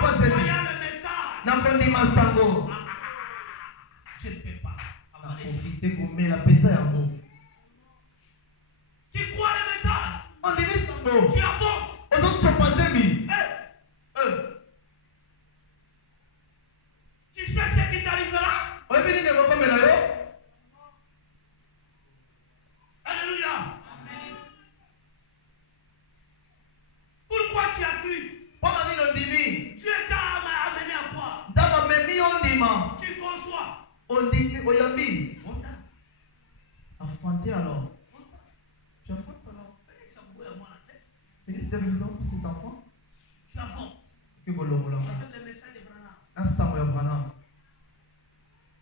en voyant le message. Je ne peux pas. Tu crois le message? Tu avortes. Tu sais ce qui t'arrivera? Alléluia. Pourquoi tu as cru? Tu es amené à quoi? Tu conçois. Alors. Tu affrontes alors. Félix de raison pour cet enfant. Tu affrontes. Que bolongo la. Tu as fait le message de Branham. Instant ya Branham.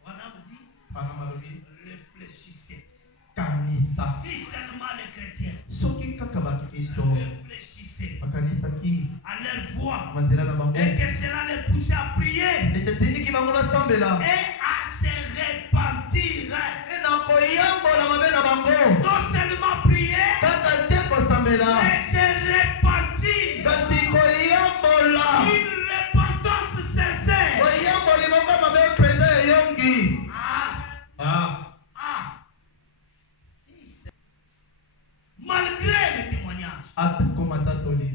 Branham dit. Branham dit. Réfléchissez. Kanisa. Si seulement les chrétiens. Soki kaka ba Kristo. Réfléchissez. Makanisa ki. À leur voix. Manzela na bango. Et que cela les pousse à prier. Et à se repentir. Non seulement prier, mais se repentir. Une repentance sincère. Si malgré le témoignage,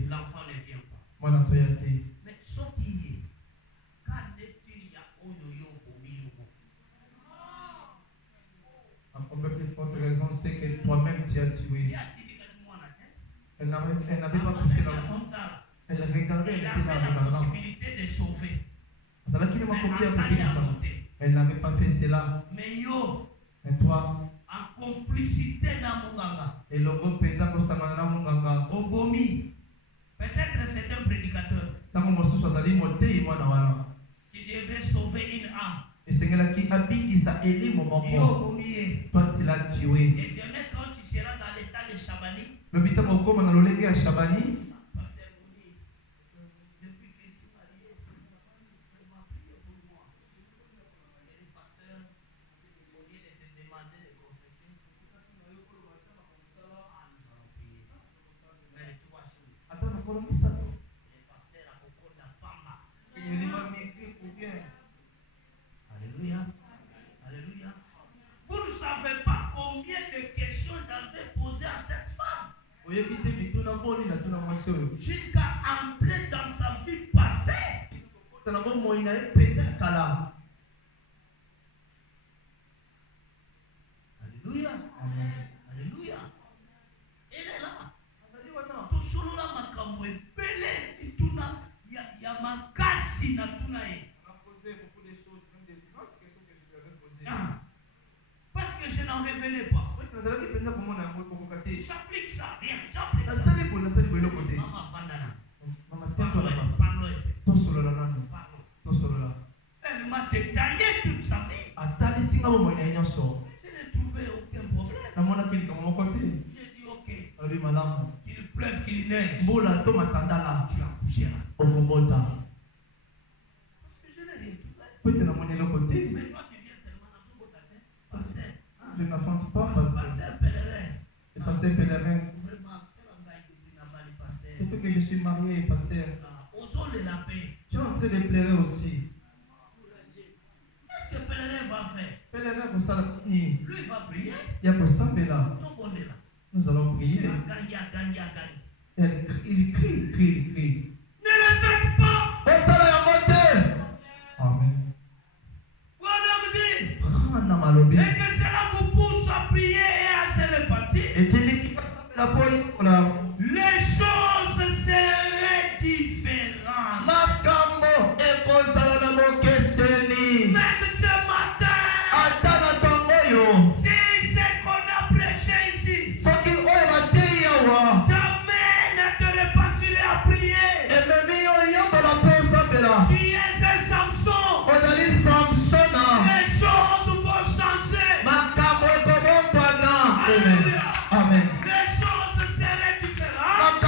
l'enfant ne vient pas. Mais ce qui est, quand il y a Votre raison, c'est que toi-même tu as tué. Elle n'avait pas poussé l'enfant. Elle regardait, elle il a était fait dans la le jardin. possibilité de sauver. Elle n'avait pas fait cela. Mais yo, Et toi, en complicité dans Munganga, et le groupe Peta Kosamana Munganga, Obomi, peut-être c'est un prédicateur qui devrait sauver une âme. et c'est elle qui habite sa élie moment. Yo, Obomi, Toi, tu l'as tué. et demain, quand tu seras dans l'état de Chabani, Le bitam au com, on a l'olé à Chabani. Pasteur Bouni, depuis que je suis marié, je m'a prié pour moi. Et le pasteur, au lieu de te demander de confesser, nous allons prier. Mais les trois choses. Attends, on a mis ça. jusqu'à entrer dans sa vie passée. Alléluia. Alléluia. Elle est là. Tout solo la makambo epele ituna ya makasi na tuna ye. Parce que je n'en revenais pas. J'applique ça, rien, j'applique ça. Maman Vandana. Elle m'a détaillé toute sa vie. Je n'ai trouvé aucun problème. J'ai dit ok. Qu'il pleuve, qu'il neige. Tu as couché là. Parce que je n'ai rien trouvé. Mais toi tu viens seulement dans ton batatin. Pasteur. Je n'affronte pas, Pasteur pèlerin. Le pasteur pèlerin. Vraiment, c'est que je suis marié, pasteur. Tu es en train de pleurer aussi. Qu'est-ce que pèlerin va faire? Pèlerin, vous savez, lui il va prier. Il y a pour ça, mais là. Nous allons prier. Il crie. Ne le faites pas. Amen. Et que cela vous pousse à prier et à se répartir. Les choses seraient différentes. Même ce matin, si c'est qu'on a prêché ici, t'amènes à te répartir et à prier. Tu es un Samson. Les choses vont changer. Alléluia. Amen. Les choses seraient différentes.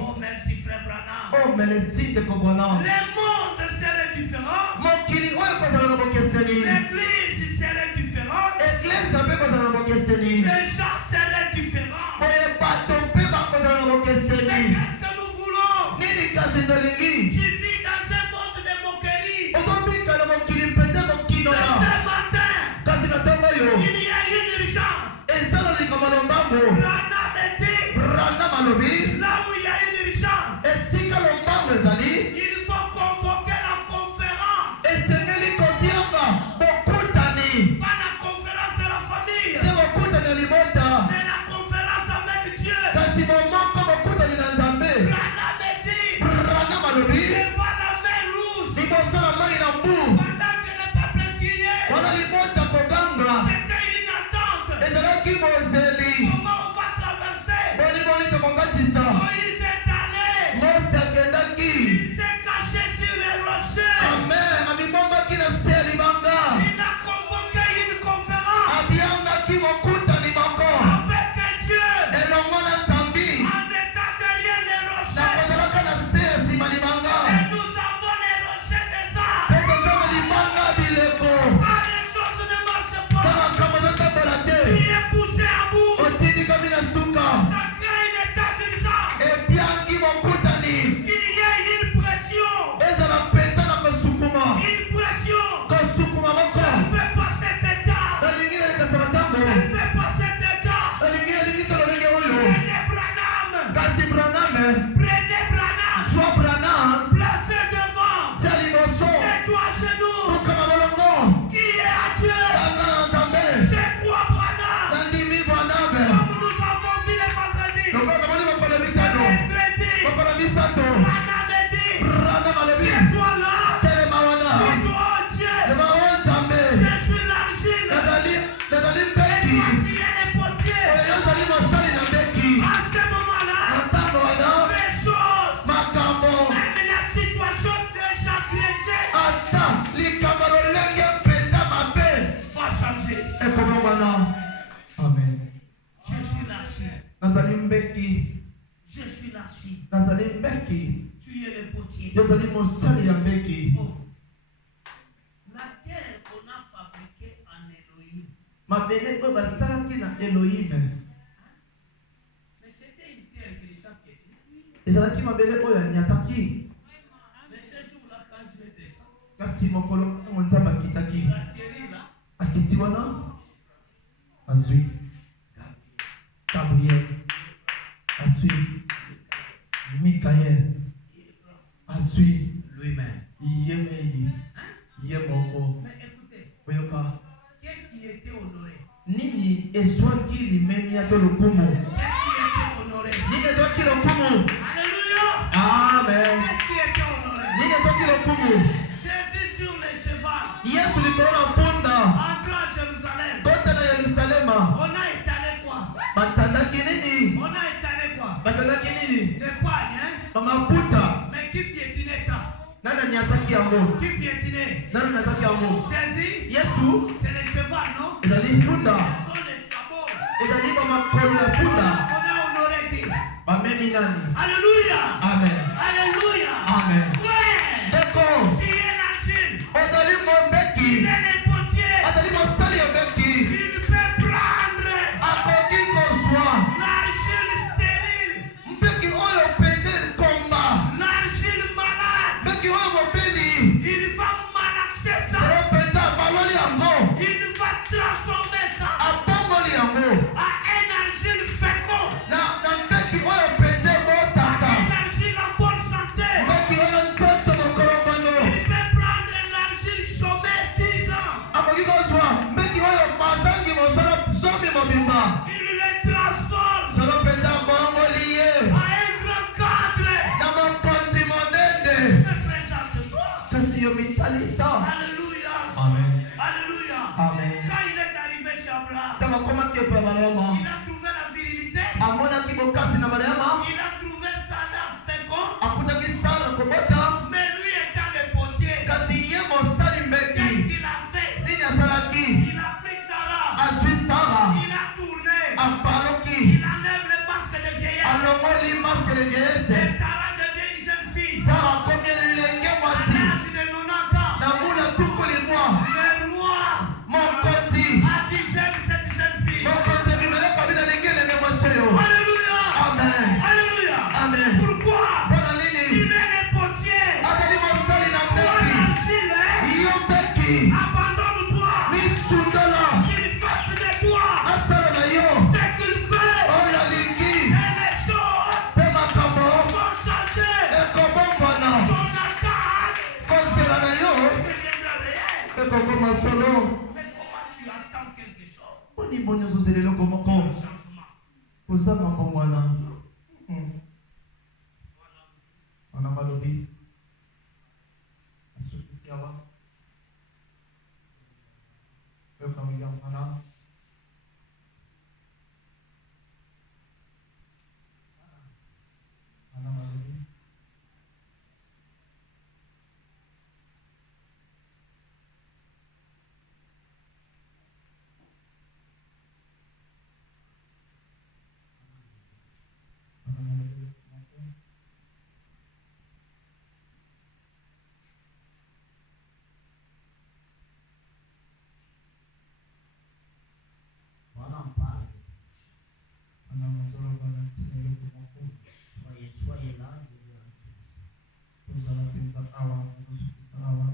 Oh, merci frère Branham. Oh, mais le signe de Kobonan. Les mondes seraient différents. L'église L'église serait différente. Les Les gens seraient différents. Mais qu'est-ce que nous voulons? Tu vis dans un monde de moquerie. Mais ce matin, il y a une urgence. Branham dit, là où il y a une urgence, il faut convoquer la conférence. Pas la conférence de la famille, mais la conférence avec Dieu. Branham dit, devant la mer rouge, pendant que le peuple criait, c'était une attente. Comment on va traverser? Moïse est allé, il s'est caché sur les rochers. Il a convoqué une conférence avec Dieu en étant derrière les rochers. Et nous avons les rochers des arbres. Quand les choses ne marchent pas, tu es poussé à bout. Ça crée un état d'urgence. Il y a une pression. Une pression. Je ne fais pas cet état. Je ne fais pas cet état. Prenez Branham. Placez devant. Mets-toi à genoux. Qui est à Dieu? C'est quoi Branham? Comme nous avons vu le vendredi. Le mercredi. Branham dit, c'est toi là. Dis-toi oh Dieu. Je suis l'argile. Et toi qui es le potier. À ce moment-là, les choses, même la situation de chaque chrétien va changer. Amen. Je suis l'argile. Nazali mbeki. Je suis l'argile. Nazali mbeki. Tu es le potier. Nazali mosali ya mbeki. Oh. La terre qu'on a fabriquée en Elohim. Mabele oyo basalaki na Elohim. Mais c'était une terre que les gens piétinaient. Ezalaki mabele oyo anyataki. Mais ce jour-là, quand Dieu descend, Kasi mokolo oyo Nzambe akitaki. il atterrit là. Akiti wana azwi Gabriel. Michael azwi lui-même. yemei yemoko. Mais écoutez, Oyoka qu'est-ce qui était honoré? nini ezwaki limemi ya to lokumu? Qu'est-ce qui était honoré? Nini ezwaki lokumu? Alléluia! Amen. Qu'est-ce qui était honoré? Nini ezwaki lokumu? Jésus sur les chevaux, Yesu likolo na mpunda entrant à Jérusalem. kota na Yerusalema. On a étalé quoi? Batandaki nini? On a étalé quoi? Batandaki nini? Des pagnes, hein? Bamaputa. Mais qui piétinait ça? Nani anyataki yango? Qui piétinait? Nani anyataki yango? Jésus, Yesu c'est les chevaux, non? ezali mpunda. Ce sont les sabots. Ezali bamakolo ya mpunda. On a honoré qui? Bamemi nani? Alléluia! Amen. Alléluia! Amen. Ouais! Eko Tu es l'argile. ozali Il mobeki. est l'impotier. Azali mosali yobeki. Il peut prendre Akoki kozwa l'argile stérile, mpeki oyo pende komba. l'argile malade. Mpeki oyo mobeli. Il va malaxer ça. Oyo penda baloli yango. Il va transformer ça Abongoli yango. à un argile fécond, Na mpeki oyo pende botaka. un argile en bonne santé. Mpeki oyo nzoto mokolokono. Il peut prendre l'argile chômé 10 ans. Akoki kozwa mpeki oyo mazangi mosala zomi mobimba. Il le transforme Solo penda bongoli ye. à un grand cadre. Na mokonzi monene. Me présente-toi. Kasi yo mitalisa. Alléluia. Amen. Alléluia. Amen. Quand il est arrivé chez Abraham, Tama komaki epa Mariama. il a trouvé la virilité. Amonaki bokasi na Mariama. Il a trouvé Sarah fécond. Akutaki Sara kobota. Mais lui étant le potier, Kasi ye mosali qu'est-ce mbeki. qu'il a fait? Nini asalaki? Il a pris Sarah. Azwi Sara. Il a tourné. Apaloki. Il enlève le masque de vieillesse. Alongoli masque de Et vieillesse. Sarah devient une jeune fille. Sara akomi elenge À mwasi. l'âge de 90 ans. Na mula tukuli mwa. Le roi Mokonzi. a dit j'aime cette jeune fille. Mokonzi bimeleka bina lenge elenge mwasi oyo. Alléluia. Amen. Alléluia. Amen. Pourquoi? Mpona nini? Il est le potier. Azali mosali na Toi, mbeki. l'argile, Yo mbeki. abandonne-toi. Misundala. Qu'il fasse de toi Asala na yo. ce qu'il veut. Oyo alingi. Et les choses Mpe makambo. vont changer. Ekobongwana. Ton attente Kosela na yo. deviendra réelle. Ekokoma solo. Mais comment tu attends quelque chose? Poni boni ozozela eloko moko. Changement. Kozanga mbongwana. Wana balobi. Asukisi awa. Yoka mwana. Wana balobi. Wana balobi. Voilà, on parle. Wana mazolo bana tina eloko moko. Soyez là, je vais arrêter ici. Tozala mpenza awa. Tozosukisa awa.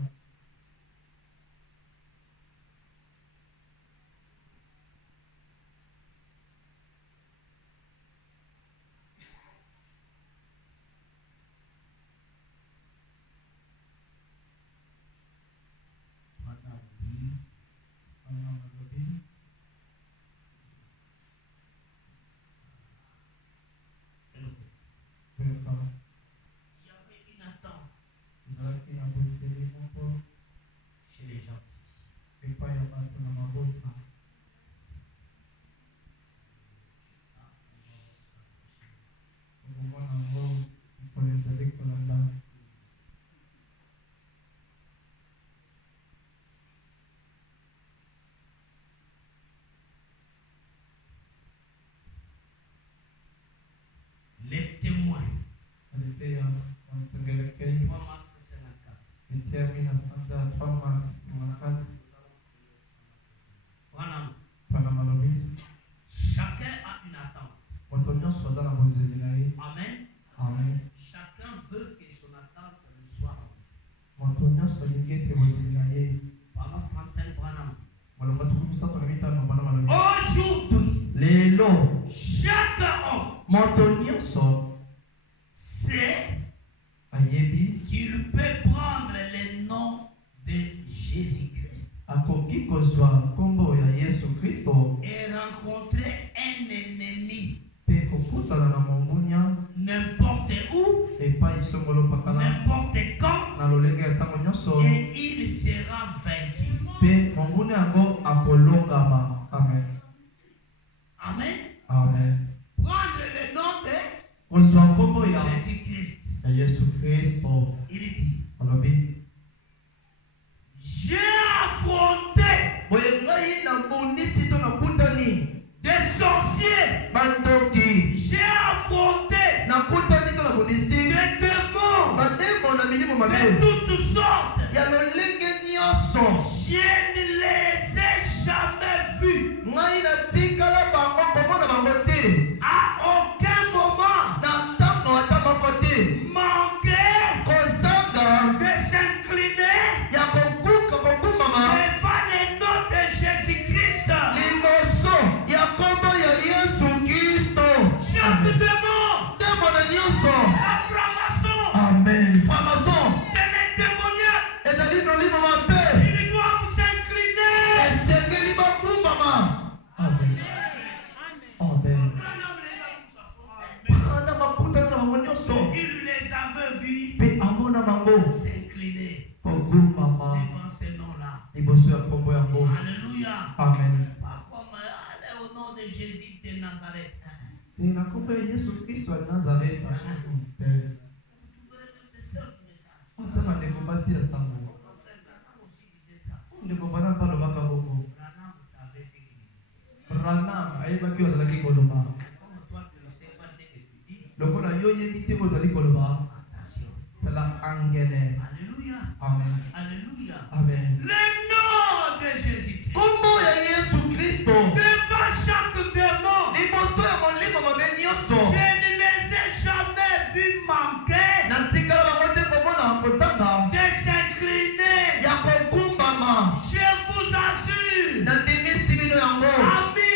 Madame dit, Wana balobi. écoutez, Oyoka. il y avait une attente Ezalaki na boseli moko. chez les gens. Epai ya bato na mabota. Okomona yango mikolo ezali kolanda. Les témoins. Alete ya Msengelekei. 3 mars 54. Etia 1903 mars 54. Voilà. Pana malobi. Chacun a une attente. Moto nyonso aza na bozeli na ye. Amen. Amen. Chacun veut que son attente lui soit rendue. Moto nyonso alingi ete bozeli na ye. Paragraphe 35, Branham. Maloba tuku misato na mitano bana malobi. Aujourd'hui, Lelo chaque homme moto nyonso sait qu'il peut prendre le nom de Jésus-Christ et rencontrer un ennemi n'importe où, n'importe quand, et il sera vaincu. Amen. Amen. Prendre le nom de Jésus-Christ. Il dit, j'ai affronté des sorciers. J'ai affronté des démons de toutes sortes. Je ne les ai jamais vus. À aucun moment manquer de s'incliner devant le nom de Jésus-Christ. Chaque démon, la franc-maçon, Amen. c'est les démoniaques. Ils doivent s'incliner. Amen. Amen. Il les avait vus s'incliner devant ce nom-là. Alléluia. Amen. Pas comme aller au nom de Jésus de Nazareth. Ninakupa Yesu Kristo wa Nazareth. Hata mandeko basi ya sango. Ndeko bana palo baka boko. Branham ayebaki ozalaki koloba. Lokola yo yebi te kozali koloba. C'est la angele. Alléluia. Amen. Alléluia. Amen. Le nom de Jésus-Christ. Kombo ya Yesu Kristo. Devant chaque démon. Liboso ya molimo mabe nyonso. Je ne les ai jamais vus manquer Na tikala bango te komona kozanga. de s'incliner. Ya kokumbama. Je vous assure. Na ndimisi bino yango. Ami.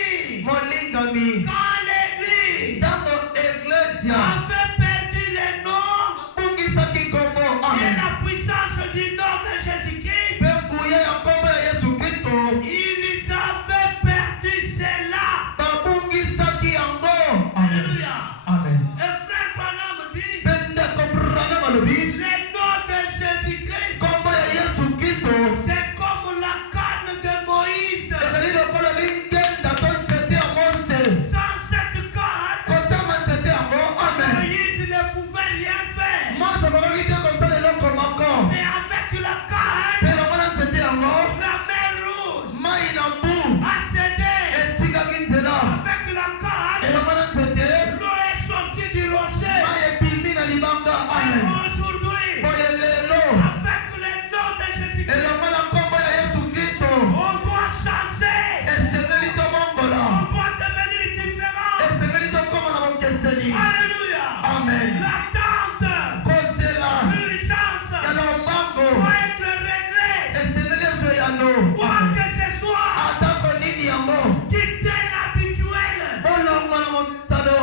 Molingami. Quand l'église Tango Ecclesia. avait perdu le nom Bungisaki kombo. et Amen. la puissance du nom de Jésus-Christ, Pembuye ya kombo ya Yesu Kristo. ils avaient perdu cela. Babungisaki yango. Amen. Alléluia. Amen. Et frère Branham dit, Pende kobrana malobi. le nom de Jésus-Christ, Kombo ya Yesu Kristo. c'est comme la canne de Moïse. Ezali lokola lingenda to nzete ya Mose. Sans cette canne, Kotama nzete yango. Amen. Moïse ne pouvait rien faire. Mose akoki te kosala eloko moko. Mais avec la canne, Mpe lokola nzete yango. la mer rouge Mai na mbu. a cédé. Etikaki nzela. Avec la canne, Elokona nzete. l'eau est sortie du rocher. Mai ebimi na libanga. Et Amen. aujourd'hui, Boye lelo. avec le nom de Jésus-Christ, Elokona kombo ya Yesu Kristo. on doit changer. Esengeli tomongola. On doit devenir différent. Esengeli tokoma na bokeseni. Alléluia. Amen. L'attente, Kozela. l'urgence Ya lombango. doit être réglée. Esengeli ezo yano. Quoi Amen. que ce soit, Atako nini yango. quitter l'habituel, Bolongo na mosalo.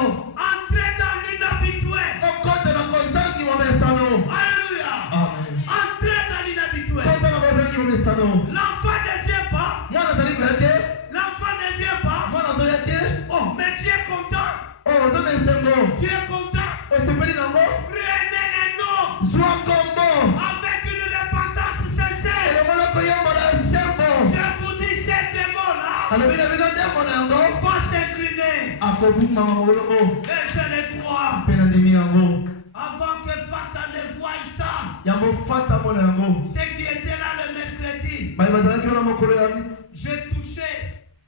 entrer dans l'inhabituel. Kokota na kozangi wa mesano. Alléluia. Amen. Entrer dans l'inhabituel. Kota na kozangi wa mesano. L'enfant ne vient pas. Mwana azali koya te. L'enfant ne vient pas. Mwana azoya te. Oh, mais tu es content. Ozo na esengo. Tu es content. Osepeli nango. Prenez les noms Zwa kombo. avec une repentance sincère. Elongola koyambola esengo. Je vous dis, ces démons-là Alobi na bino ndembo na yango. vont s'incliner. Akobungama molongo. Et je les crois. Mpe na ndimi yango. Avant que Fata ne voie ça, Yango fata mona yango. ceux qui étaient là le mercredi, Baye bazalaki wana mokolo ya mi. je touchais,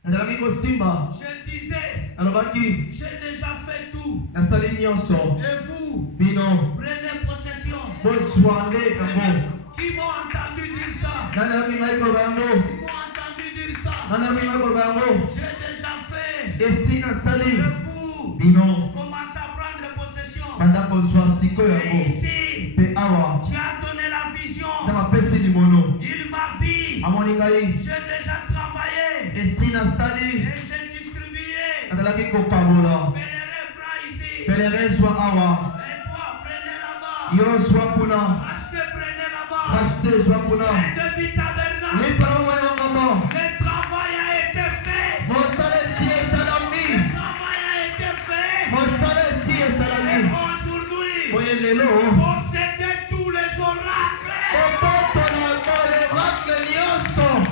Nazalaki kosimba. je disais, Nalobaki. j'ai déjà fait tout. Nasali nyonso. Et vous, Bino. prenez possession. Bozwange yango. Qui m'ont entendu dire ça? Nani abi ngai koloba yango. Qui m'ont entendu dire ça? Nani abi ngai koloba yango. J'ai déjà fait. Esi nasali. Et vous, Bino. commencez à prendre possession. Banda kozwa siko Et yango. ici, Mpe awa. tu as donné la vision. Na mapesi limono. Il m'a vu. Amoni ngai. J'ai déjà travaillé. Esi nasali. Et j'ai distribué. Nazalaki kokabola. Pèlerin, prends ici. Pelere zwa awa. Et toi, prenez là-bas. Yo soit pour nous. Achetez, prenez là-bas. Achetez, soit pour nous. Et de tabernacle. Les parents et maman. Le travail a été fait. Mon salaire si est salami. Le travail a été fait. Mon salaire si est Et salami. aujourd'hui, Voyez les lots. possédez tous les oracles. Commencez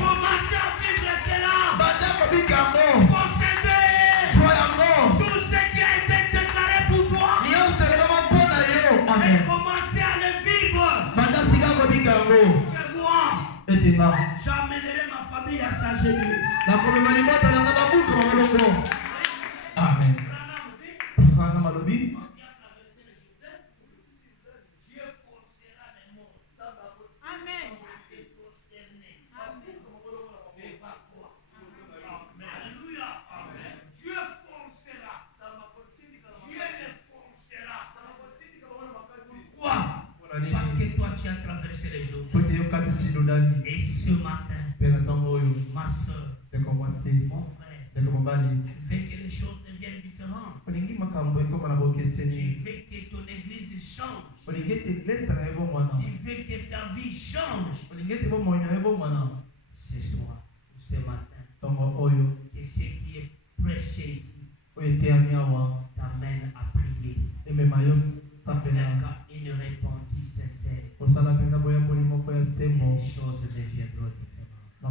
Commencez à vivre cela. Possédez tout ce qui a été déclaré pour toi. Et commencez à le vivre. Que moi, j'amènerai ma famille à s'agenouiller. Amen. Dieu forcera les morts. Amen. Alléluia. Dieu forcera. Dieu les forcera. Pourquoi? Parce que toi tu as traversé les jours. Et ce matin, ma soeur, mon frère, tu veux que les choses deviennent différentes. Tu veux que ton église change. Tu veux que ta vie change. Ce soir, ce matin, que ce qui est prêché ici t'amène à prier. Avec une réponse sincère, les choses deviendront différentes.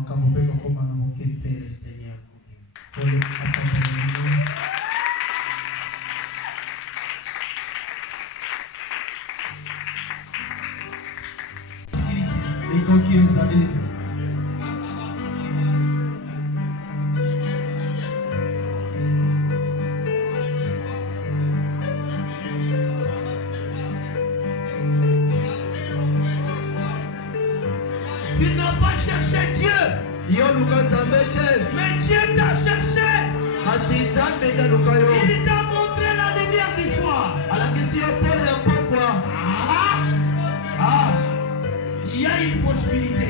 Que le Seigneur vous bénisse. Tu n'as pas cherché Dieu, mais Dieu t'a cherché. Il t'a montré la lumière du soir. Il y a une possibilité.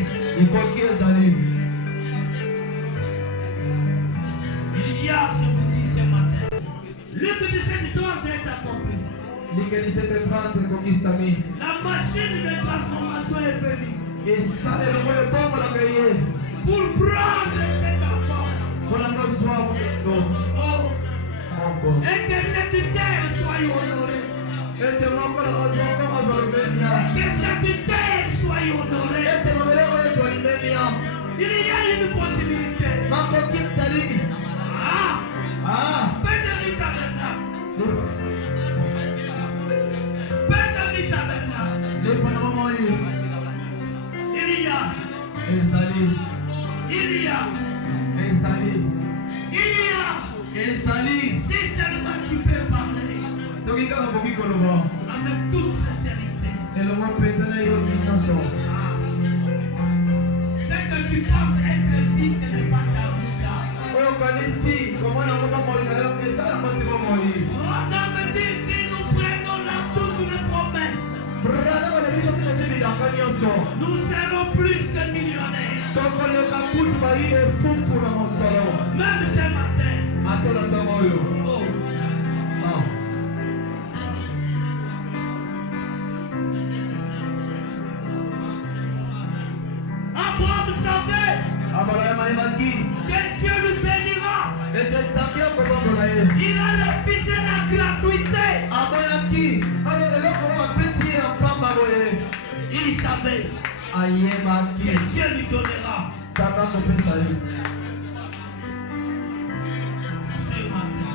Il y a, je vous dis ce matin, l'une de ces doit être accomplie. La machine de transformation est venue pour prendre cet enfant. Et que cette terre soit honorée. Et que cette terre soit honorée. Il y a une possibilité. Pédélie tabernacle. Pédélie tabernacle. Il y a. Si seulement tu peux parler avec toute sincérité. Ce que tu penses être vie, ce n'est pas ta vie, ça. On a me dit si nous prenons la toute une promesse, nous serons plus que millionnaires. Même ce matin. Abraham savait que Dieu lui bénira. Il a refusé la gratuité. Il savait que Dieu lui donnera. Ce matin,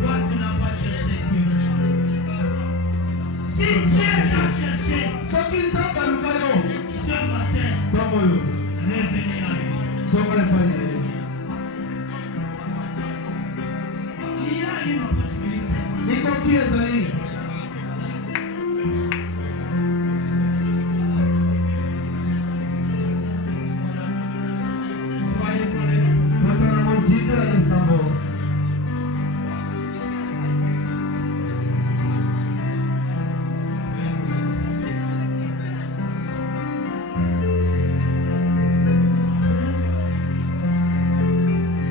toi tu n'as pas cherché Dieu. Si Dieu t'a cherché, ce matin, revenez à lui. Il y a une possibilité. Soyez prêts.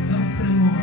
Dans ce moment,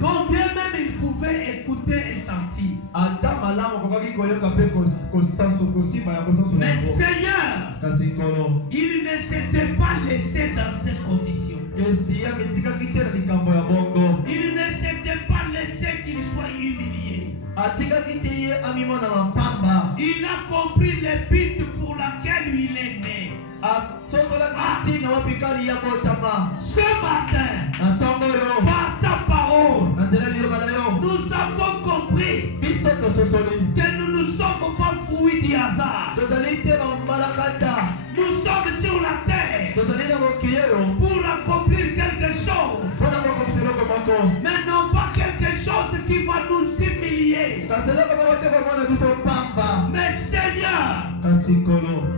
Combien même il pouvait écouter et sentir. Mais Seigneur, il ne s'était pas laissé dans ces conditions. Il ne s'était pas laissé qu'il soit humilié. Il a compris le but pour lequel il est né. Ce matin, par ta parole, nous avons compris que nous ne sommes pas fruits du hasard. Nous sommes sur la terre pour accomplir quelque chose, mais non pas quelque chose qui va nous humilier. Mais Seigneur,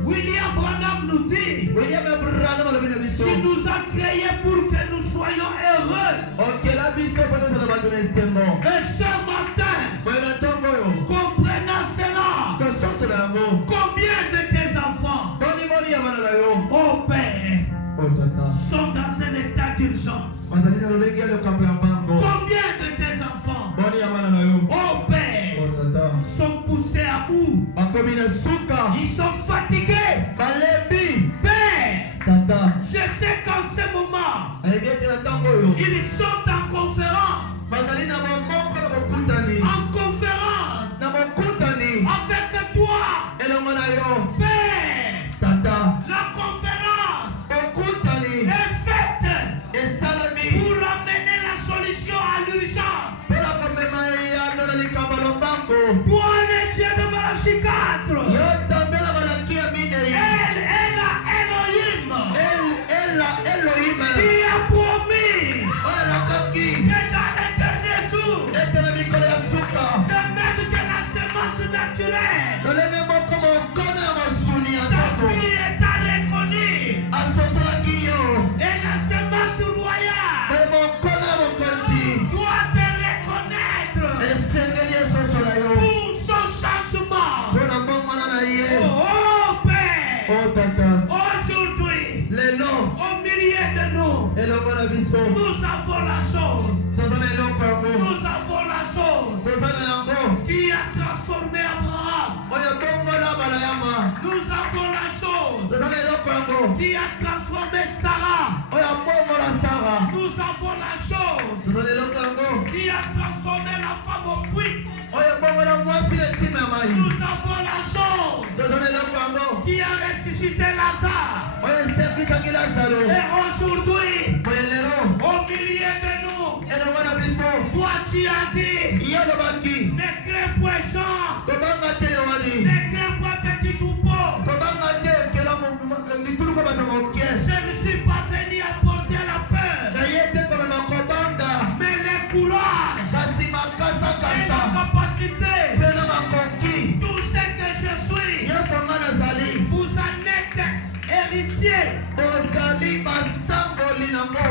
William Branham nous dit, tu nous as créés pour que nous soyons heureux. Mais ce matin, comprenant cela, combien de tes enfants, oh Père, sont dans un état d'urgence? Combien de tes enfants, oh Père, sont poussés à bout? Ils sont fatigués. Père, je sais qu'en ce moment, ils sont en conférence. En conférence avec toi. Père, la conférence est faite pour amener la solution à l'urgence. Toi, le Dieu de Malachie 4, Elohim, qui a promis que dans les derniers jours, de même que la semence naturelle, ta vie est reconnue, et la semence royale doit te reconnaître pour son changement. Oh Père, aujourd'hui, au milieu de nous, nous avons la chose. Nous avons la chose qui a transformé Abraham. Nous avons la chose qui a transformé Sarah. Nous avons la chose qui a transformé la femme au puits. Nous avons la chose qui a ressuscité Lazare. Et aujourd'hui, au milieu de nous, toi tu as dit, ne crains point Jean, ne crains point petit troupeau. Je ne suis pas venu apporter la peur, mais le courage et la capacité. Tout ce que je suis, vous en êtes héritier.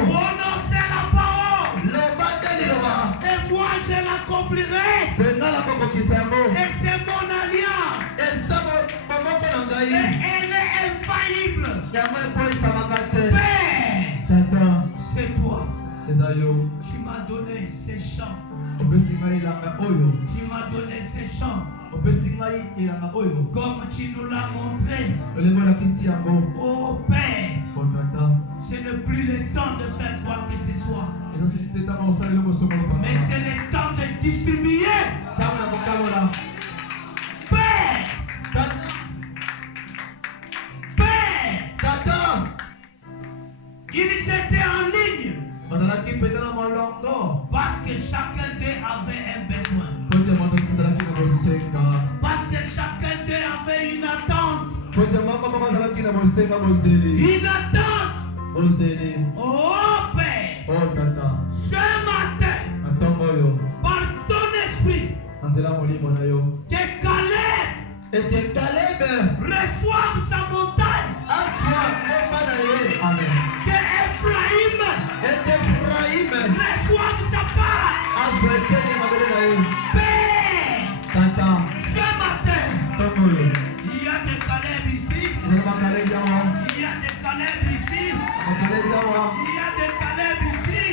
Prononcez la parole et moi je l'accomplirai. Et c'est mon alliance et elle est infaillible. Père, c'est toi. Tu m'as donné ces chants. Tu m'as donné ces chants comme tu nous l'as montré. Oh Père, ce n'est plus le temps de faire quoi que ce soit, mais c'est le temps de distribuer. Père, ils étaient en ligne parce que chacun d'eux avait un besoin. Parce que chacun d'eux avait une attente. Une attente. Oh Père, ce matin, par ton esprit, que Caleb reçoive sa montagne. Que Ephraim reçoive sa part. Père, ce matin, il y a des Caleb ici. Il y a des Caleb ici. Il y a des Caleb ici.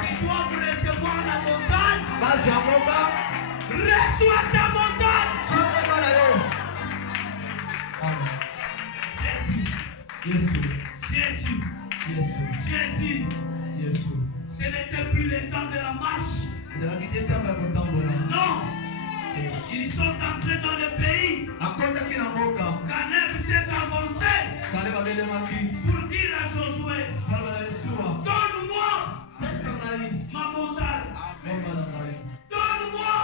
qui doivent recevoir la montagne, reçois ta montagne. Jésus. Ce n'était plus le temps de la marche. Non. Ils sont entrés dans le pays. Caleb s'est avancé pour dire à Josué, donne-moi ma montagne. Donne-moi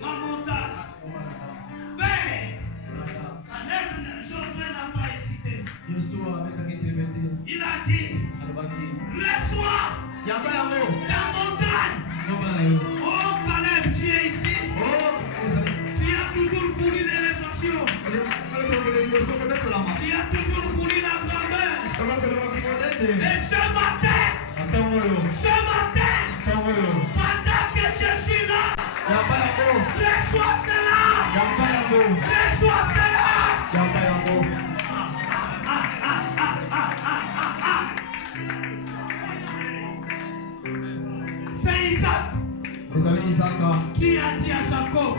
ma montagne. Mais Josué n'a pas hésité. Il a dit, reçois ta montagne. Oh Caleb, tu es ici. Tu as toujours voulu l'élévation. Tu as toujours voulu la grandeur. Et ce matin, pendant que je suis là, reçois cela. Reçois cela. C'est Isaac qui a dit à Jacob,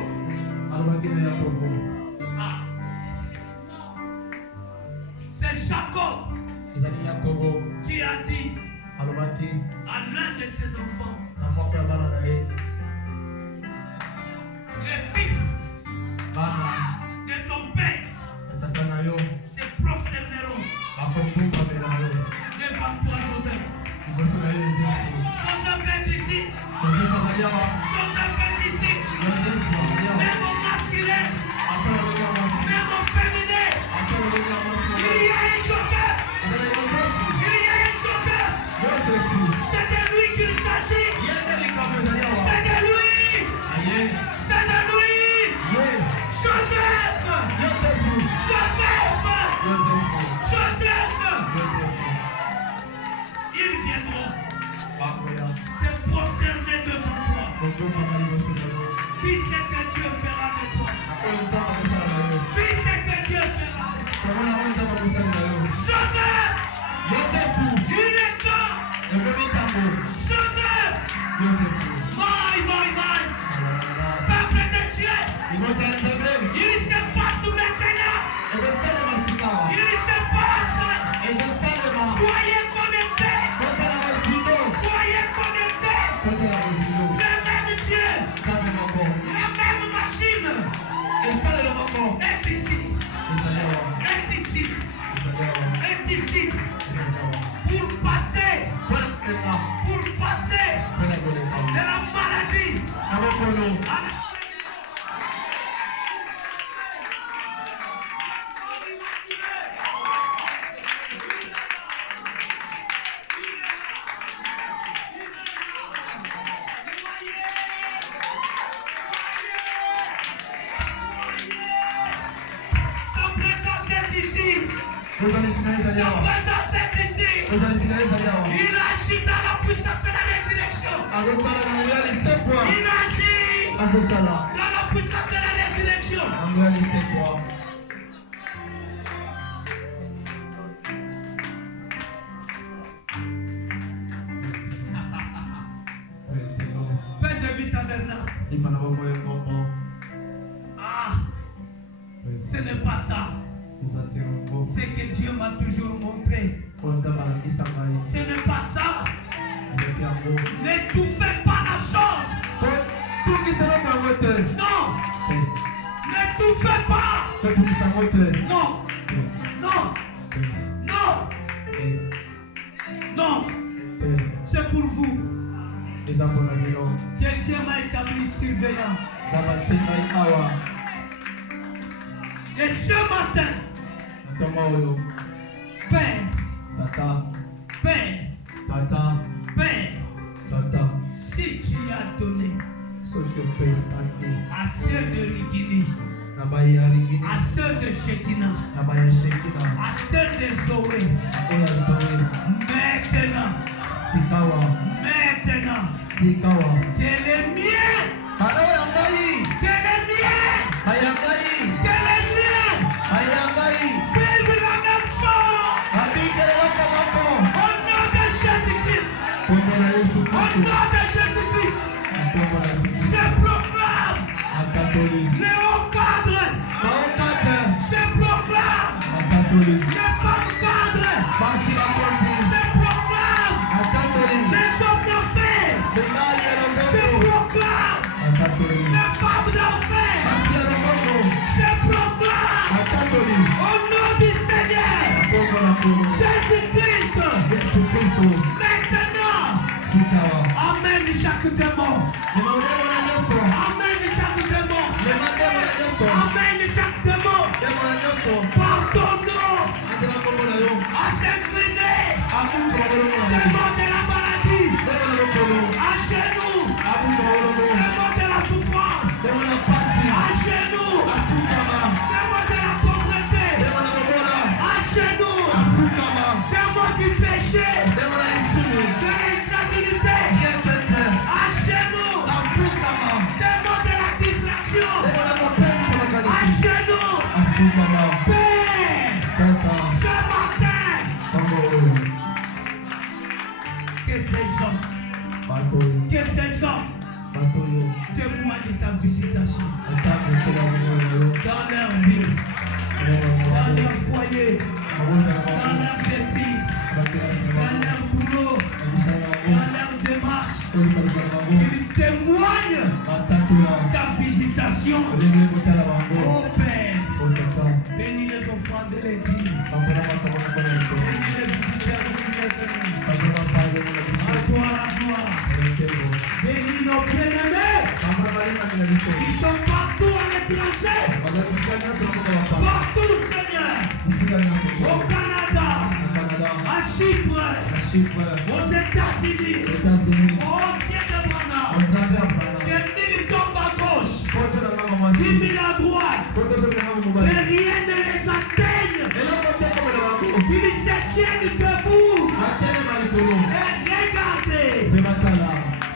c'est Jacob qui a dit à l'un de ses enfants, le fils de ton père se prosterneront devant toi, Joseph. Joseph est ici. Joseph est ici. Même au masculin, même au féminin, il y a un Joseph. Il y a un Joseph. C'est de lui qu'il s'agit. C'est de lui. C'est de lui. Joseph. Ils viendront se prosterner devant toi. Fais ce que Dieu fera de toi. Fais ce que Dieu fera de toi. Joseph, il est temps. Joseph, my. Peuple de Dieu, il se passe maintenant. Il se passe. Soyez connectés. Soyez connectés. Le même Dieu, la même machine est ici. Est ici. Pour passer de la maladie à la sa présence est ici. Il agit dans la puissance de la résurrection. Il agit dans la puissance de la résurrection. Père de vie tabernacle. Ah, ce n'est pas ça. C'est que Dieu m'a toujours montré. Ce n'est pas ça. N'étouffez pas la chose. Non. N'étouffez pas. Non. C'est pour vous. Que Dieu m'a établi surveillant. Et ce matin, Père, si tu as donné à ceux de Rigini, à ceux de Shekinah, à ceux de Zoé, maintenant, que les miens, faisent la même chose. Au nom de Jésus-Christ. Au nom de Jésus-Christ. Je proclame les hauts cadres. Je proclame les femmes cadres. Je proclame les hommes d'enfer. Je proclame les femmes d'enfer. Je proclame au nom du Seigneur Jésus-Christ. Maintenant, amène chaque démon. Amène chaque démon. Amène chaque démon. Par ton nom. À s'incliner. Démon de la maladie. À genoux. Démon de la souffrance. À genoux. Démon de la pauvreté. À genoux. Démon du péché. De l'instabilité. À genoux. Démon de la distraction. À genoux. Père. Ce matin. Que ces gens témoignent de ta visitation dans leur vie, dans leur foyer, dans leurs études, dans leur boulot, dans leur démarche. Qu'ils témoignent ta visitation. Oh Père, bénis les offrandes de l'église, bénis les visiteurs de l'église. À toi la gloire. Bénis nos bien-aimés qui sont partout à l'étranger, partout Seigneur, au Canada, à Chypre, aux États-Unis, au Tiers-de-Brana, que 1000 tombent à gauche, 10 000 à droite, que rien ne les atteigne, qu'ils se tiennent debout et regardez.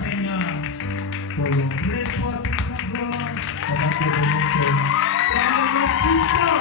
Seigneur, reçois toute la gloire, par le nom puissant